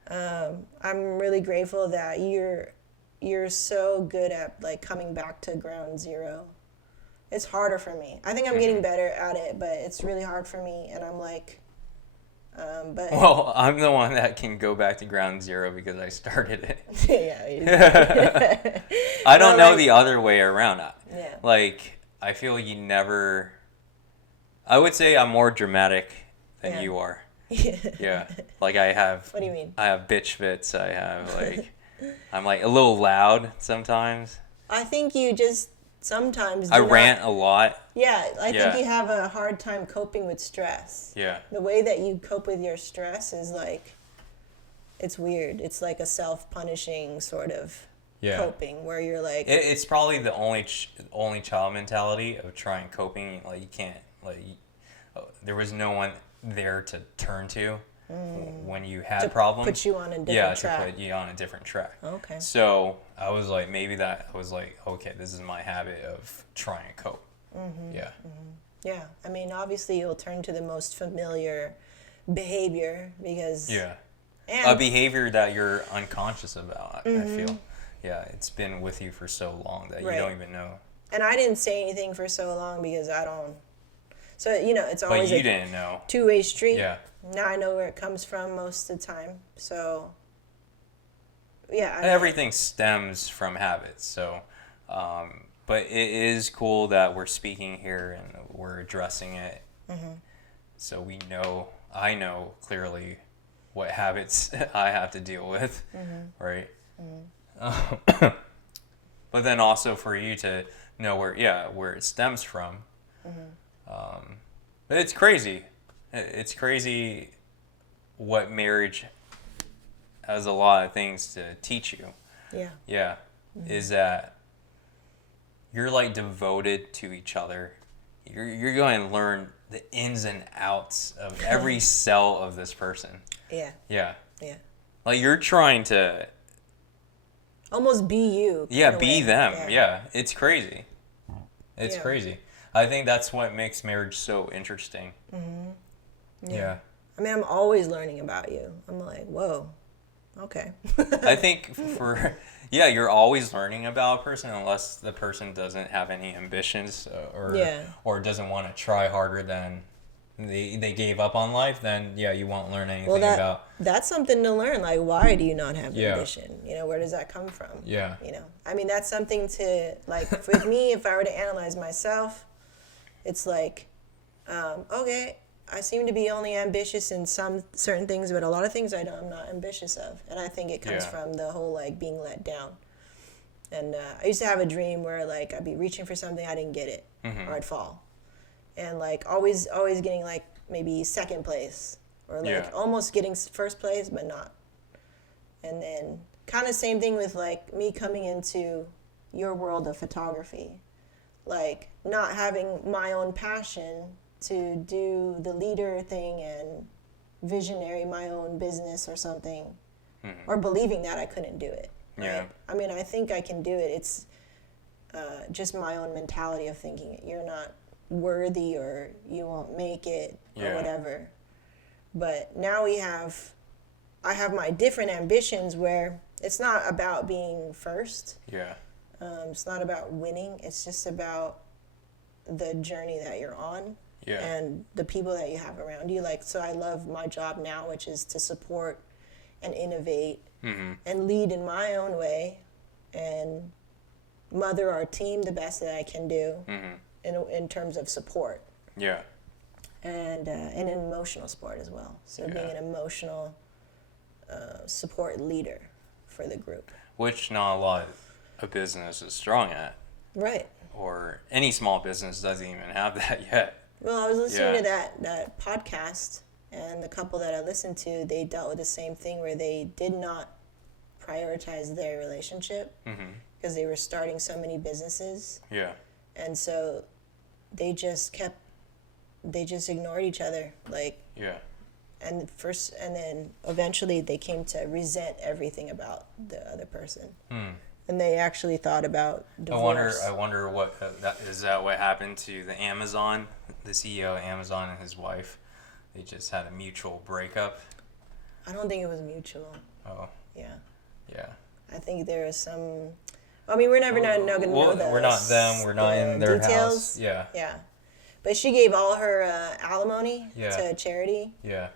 I'm really grateful that you're so good at like coming back to ground zero. It's harder for me. I think I'm getting better at it, but it's really hard for me. And I'm like, but Well, I'm the one that can go back to ground zero because I started it. yeah. I don't know like- the other way around. Yeah. Like, I feel you never. I would say I'm more dramatic than Yeah. you are. Yeah. Yeah. Like, I have. What do you mean? I have bitch fits. I have, like. I'm, like, a little loud sometimes. I think you just sometimes I do not- rant a lot. Yeah, I Yeah. think you have a hard time coping with stress. Yeah. The way that you cope with your stress is like, it's weird. It's like a self-punishing sort of Yeah. coping where you're like, It's probably the only child mentality of trying coping. Like, you can't, like, there was no one there to turn to when you had to problems. put you on a different Yeah, track. to put you on a different track. Okay. So I was like, maybe that I was like, okay, this is my habit of trying to cope. Yeah. Yeah, I mean, obviously you'll turn to the most familiar behavior because Yeah. A and behavior that you're unconscious about, I feel. Yeah, it's been with you for so long that Right. you don't even know. and I didn't say anything for so long because I don't. So it's But always you a didn't know. two-way street. Yeah. Now I know where it comes from most of the time. So yeah, And everything stems from habits. So, but it is cool that we're speaking here and we're addressing it. So I know clearly what habits I have to deal with, right? But then also for you to know where it stems from. But it's crazy. It's crazy what marriage has a lot of things to teach you. yeah, Yeah, is that you're like devoted to each other. You're going to learn the ins and outs of every cell of this person. yeah, Yeah, yeah. like you're trying to Almost be you. in a be way. them. Yeah, it's crazy. It's Yeah. crazy. I think that's what makes marriage so interesting. Yeah. I mean, I'm always learning about you. I'm like, whoa, okay. I think you're always learning about a person unless the person doesn't have any ambitions or doesn't want to try harder than they gave up on life, then you won't learn anything Well, about. that's something to learn. Like, why do you not have Yeah. ambition? Where does that come from? Yeah. I mean, that's something to, like, with me, if I were to analyze myself, it's like, okay, I seem to be only ambitious in some certain things, but a lot of things I'm not ambitious of. And I think it comes Yeah. from the whole, like, being let down. And I used to have a dream where, like, I'd be reaching for something, I didn't get it, or I'd fall. And, like, always getting, like, maybe second place, or, like, Yeah. almost getting first place, but not. And then kind of same thing with, like, me coming into your world of photography. Like, not having my own passion to do the leader thing and visionary my own business or something, or believing that I couldn't do it. Right? Yeah. I mean, I think I can do it. It's just my own mentality of thinking you're not worthy or you won't make it or Yeah. whatever. But now I have my different ambitions where it's not about being first. Yeah. It's not about winning. It's just about the journey that you're on Yeah. and the people that you have around you. Like, so I love my job now, which is to support and innovate and lead in my own way and mother our team the best that I can do in terms of support Yeah. and an emotional support as well. So being Yeah. an emotional support leader for the group. Which not a lot of business is strong at, Right. or any small business doesn't even have that yet. Well, I was listening Yeah. to that podcast, and the couple that I listened to, they dealt with the same thing where they did not prioritize their relationship because they were starting so many businesses, Yeah. and so they just kept they just ignored each other, like. Yeah. And then eventually they came to resent everything about the other person. And they actually thought about divorce. I wonder what is that what happened to the Amazon, the CEO of Amazon and his wife? They just had a mutual breakup. I don't think it was mutual. Oh. Yeah. Yeah. I think there is some. I mean, we're never going to know the. We're not them. We're not in their details. house. Yeah. Yeah. But she gave all her alimony Yeah. to charity. Yeah.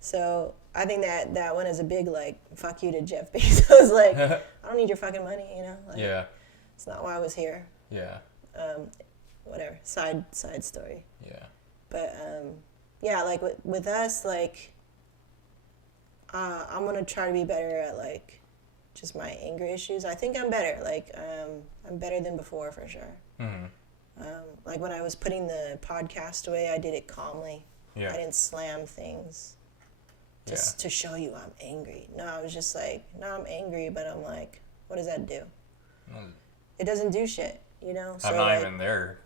So I think that one is a big, like, fuck you to Jeff Bezos. Like, I don't need your fucking money, you know? Like, Yeah. It's not why I was here. Yeah. Whatever. Side story. Yeah. But, yeah, like, with us, like, I'm going to try to be better at, like, just my anger issues. I think I'm better. Like, I'm better than before, for sure. Mm-hmm. Like, when I was putting the podcast away, I did it calmly. Yeah. I didn't slam things just to show you I'm angry. No, I was just like, no, I'm angry, but I'm like, what does that do? It doesn't do shit, you know? So, I'm not like, even there.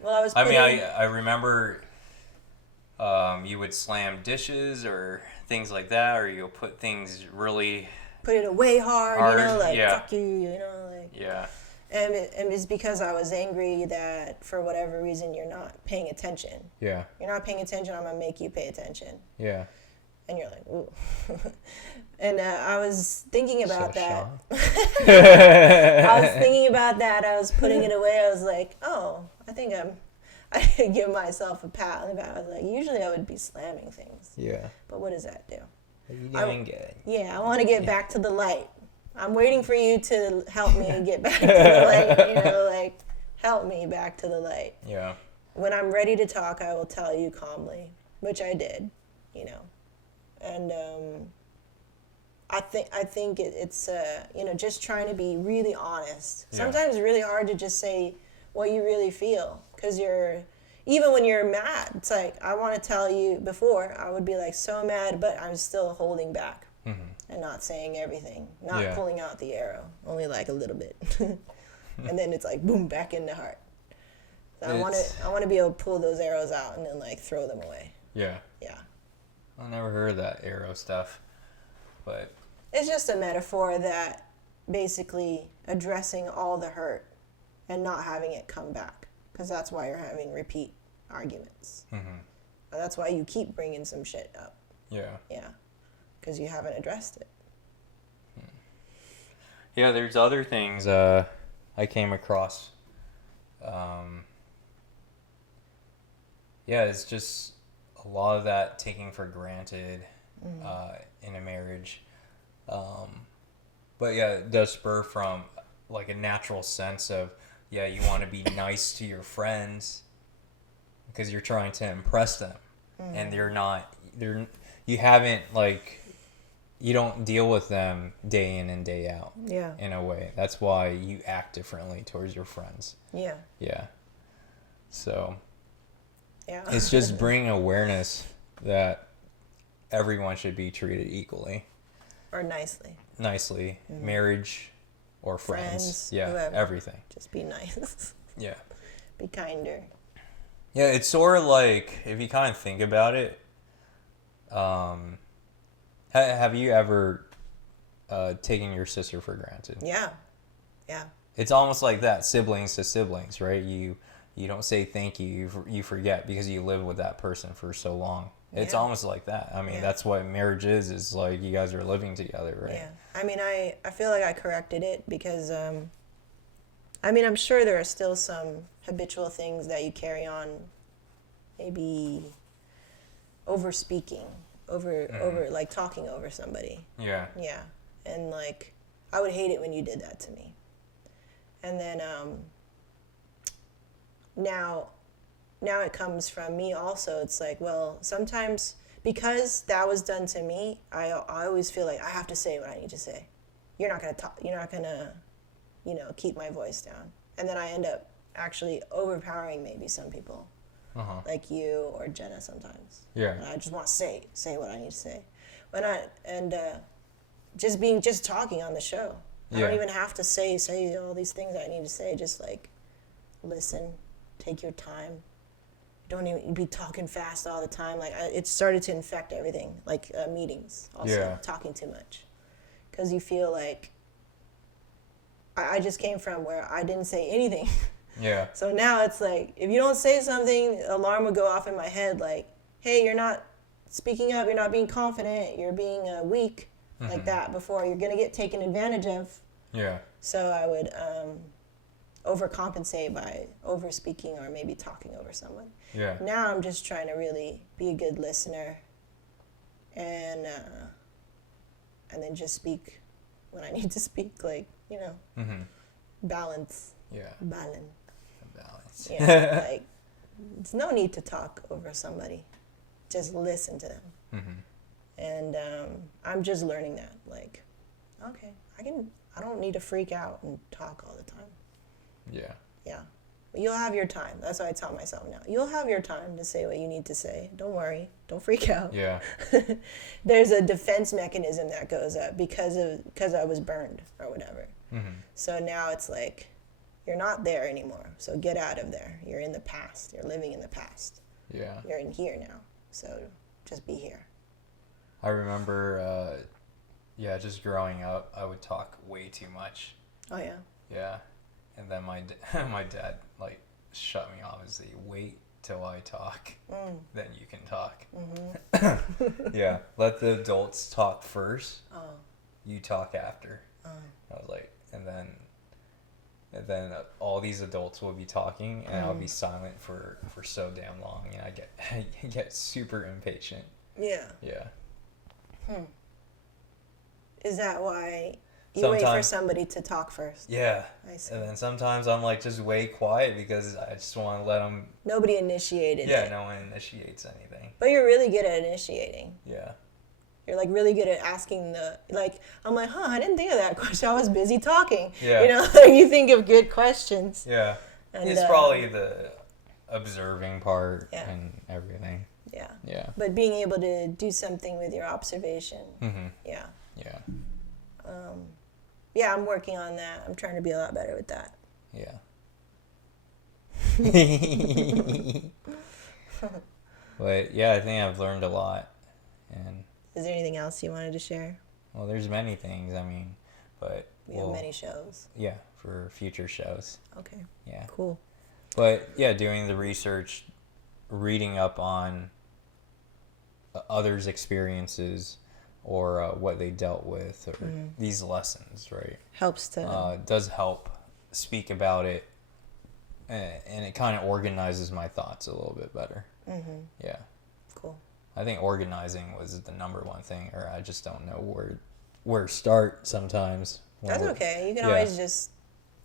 Well, I was I putting... mean, I remember you would slam dishes or things like that, or you'll put things really... Put it away hard, you know? Like, yeah. fuck you, you know? Like... Yeah. And it's because I was angry that for whatever reason you're not paying attention. Yeah. You're not paying attention, I'm going to make you pay attention. Yeah. And you're like, ooh. And I was thinking about that. I was thinking about that. I was putting it away. I was like, oh, I could give myself a pat on the back. I was like, usually I would be slamming things. Yeah. But what does that do? You doing good. Yeah, I want to get back to the light. I'm waiting for you to help me get back to the light. You know, like, help me back to the light. Yeah. When I'm ready to talk, I will tell you calmly, which I did, you know. And I think it's you know, just trying to be really honest. Yeah. Sometimes it's really hard to just say what you really feel, because even when you're mad, it's like, I want to tell you, before I would be like so mad, but I'm still holding back and not saying everything, not pulling out the arrow, only like a little bit, and then it's like boom, back in the heart. So I want to be able to pull those arrows out and then like throw them away. Yeah. Yeah. I never heard of that arrow stuff, but it's just a metaphor that basically addressing all the hurt and not having it come back, because that's why you're having repeat arguments. And that's why you keep bringing some shit up. Yeah. Yeah, because you haven't addressed it. Yeah, there's other things I came across. Yeah, it's just a lot of that taking for granted in a marriage. But yeah, it does spur from like a natural sense of, yeah, you want to be nice to your friends because you're trying to impress them. And you haven't, like, you don't deal with them day in and day out. Yeah. In a way. That's why you act differently towards your friends. Yeah. Yeah. So Yeah. it's just bringing awareness that everyone should be treated equally. Or nicely. Nicely. Marriage or friends. Yeah, whoever. everything. Just be nice. Yeah. Be kinder. Yeah, it's sort of like, if you kind of think about it, have you ever taken your sister for granted? Yeah. Yeah. It's almost like that, siblings to siblings, right? You don't say thank you, you forget because you live with that person for so long. It's almost like that. I mean, that's what marriage is like you guys are living together, right? Yeah. I mean, I feel like I corrected it because, I mean, I'm sure there are still some habitual things that you carry on, maybe over speaking, over like talking over somebody. Yeah. Yeah. And like, I would hate it when you did that to me. And then now it comes from me also. It's like, well, sometimes because that was done to me, I always feel like I have to say what I need to say. You're not going to talk. You're not going to, keep my voice down. And then I end up actually overpowering maybe some people, like you or Jenna sometimes. Yeah. And I just want to say what I need to say. Just talking on the show. I don't even have to say all these things I need to say. Just like listen, take your time, don't even be talking fast all the time. Like it started to infect everything, like meetings also, talking too much. Because you feel like I just came from where I didn't say anything. Yeah. So now it's like, if you don't say something, alarm would go off in my head like, hey, you're not speaking up, you're not being confident, you're being weak, like that before. You're going to get taken advantage of. Yeah. So I would overcompensate by over-speaking or maybe talking over someone. Yeah. Now I'm just trying to really be a good listener and then just speak when I need to speak, like, you know, balance. Yeah. Balance. Balance. Yeah, like, there's no need to talk over somebody. Just listen to them. And I'm just learning that. Like, okay, I don't need to freak out and talk all the time. Yeah. Yeah. You'll have your time. That's what I tell myself now. You'll have your time to say what you need to say. Don't worry. Don't freak out. Yeah. There's a defense mechanism that goes up because I was burned or whatever. So now it's like, you're not there anymore. So get out of there. You're in the past. You're living in the past. Yeah. You're in here now. So just be here. I remember, just growing up, I would talk way too much. Oh, yeah. Yeah. And then my dad, like, shut me off and said, wait till I talk, then you can talk. Yeah. Let the adults talk first. You talk after. I was like, and then all these adults will be talking, and I'll be silent for so damn long, and I get super impatient. Yeah. Yeah. Is that why you wait for somebody to talk first? Yeah. I see. And then sometimes I'm like just way quiet because I just want to let them. Nobody initiated it. Yeah, no one initiates anything. But you're really good at initiating. Yeah. You're like really good at asking I'm like, I didn't think of that question. I was busy talking. Yeah. You know, you think of good questions. Yeah. And, it's probably the observing part and everything. Yeah. Yeah. But being able to do something with your observation. Yeah. Yeah. Yeah, I'm working on that. I'm trying to be a lot better with that. Yeah. But yeah, I think I've learned a lot. And is there anything else you wanted to share? well, there's many things, I mean, but We have many shows. Yeah, for future shows. Okay. Yeah. Cool. But yeah, doing the research, reading up on others' experiences or what they dealt with, or these lessons, right? Helps to... does help speak about it, and it kind of organizes my thoughts a little bit better. Yeah. Cool. I think organizing was the number one thing, or I just don't know where to start sometimes. That's okay. You can always just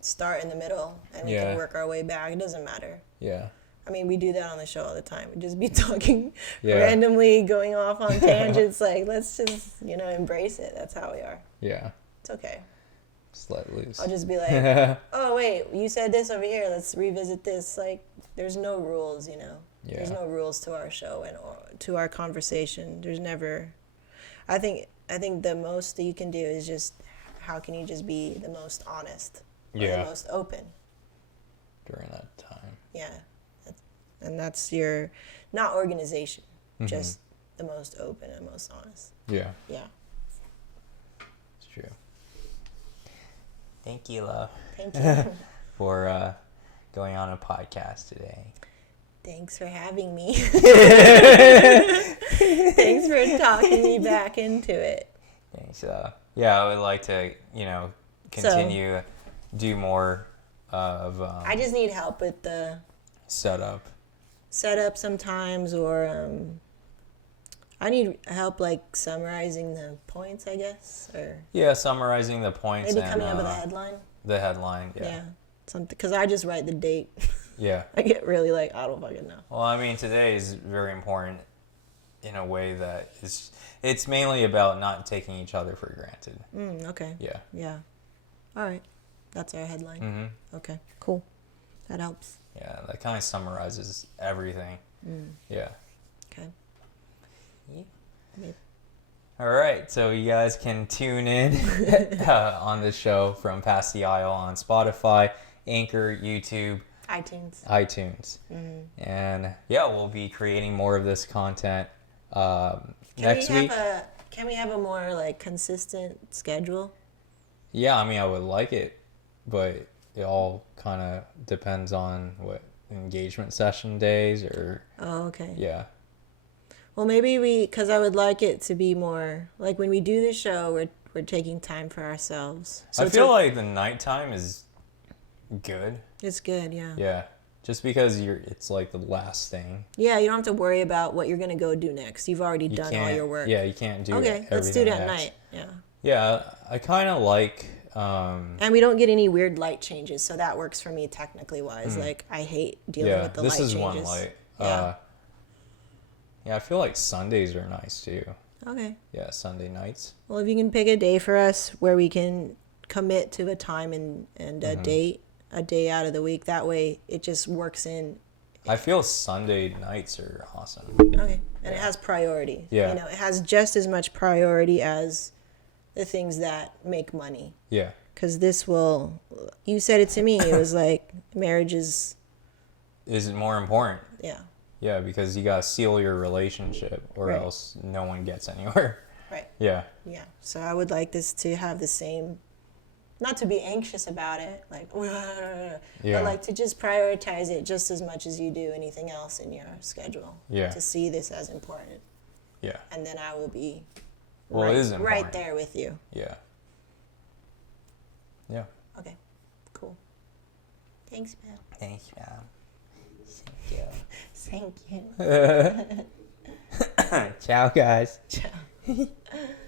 start in the middle, and we can work our way back. It doesn't matter. Yeah. I mean, we do that on the show all the time. We just be talking randomly, going off on tangents. Like, let's just, embrace it. That's how we are. Yeah. It's okay. Just let loose. I'll just be like, oh, wait, you said this over here. Let's revisit this. Like, there's no rules, Yeah. There's no rules to our show and to our conversation. There's never... I think the most that you can do is just, how can you just be the most honest? Or the most open? During that time. Yeah. And that's your, not organization, just the most open and most honest. Yeah. Yeah. It's true. Thank you, love. Thank you. For going on a podcast today. Thanks for having me. Thanks for talking me back into it. Thanks. I would like to, continue, do more of... I just need help with the... setup sometimes, or I need help like summarizing the points, I guess, or summarizing the points, maybe coming up with a headline. The headline, something, because I just write the date. I get really like, I don't fucking know. Well, I mean, today is very important in a way that it's mainly about not taking each other for granted. Okay. Yeah. All right, that's our headline. Okay, cool. That helps. Yeah, that kind of summarizes everything. Yeah. Okay. Yeah. All right, so you guys can tune in on the show from Past the Aisle on Spotify, Anchor, YouTube. iTunes. And yeah, we'll be creating more of this content next week. Can we have a more like consistent schedule? Yeah, I mean, I would like it, but it all kind of depends on what engagement session days or. Oh, okay. Yeah. Well, maybe because I would like it to be more like when we do the show, we're taking time for ourselves. So I feel like the nighttime is good. It's good, yeah. Yeah. Just because it's like the last thing. Yeah, you don't have to worry about what you're going to go do next. You've already done all your work. Yeah, you can't do Okay, let's do it at next. night. Yeah. Yeah, I kind of like... and we don't get any weird light changes, so that works for me technically wise. Like, I hate dealing with the light changes. Yeah, this is one light. Yeah. Yeah, I feel like Sundays are nice too. Okay. Yeah, Sunday nights. Well, if you can pick a day for us where we can commit to a time and a date, a day out of the week, that way it just works in. I feel Sunday nights are awesome. Okay. And it has priority. Yeah. You know, it has just as much priority as the things that make money. Yeah. Because you said it to me, it was like marriage is. Is it more important? Yeah. Yeah, because you gotta seal your relationship or Right. else no one gets anywhere. Right. Yeah. Yeah. So I would like this to have the same, not to be anxious about it, like, Yeah. but like to just prioritize it just as much as you do anything else in your schedule. Yeah. To see this as important. Yeah. And then I will be Well, it is important. right there with you. Yeah. Yeah. Okay. Cool. Thanks, man. Thank you. Thank you. Ciao, guys. Ciao.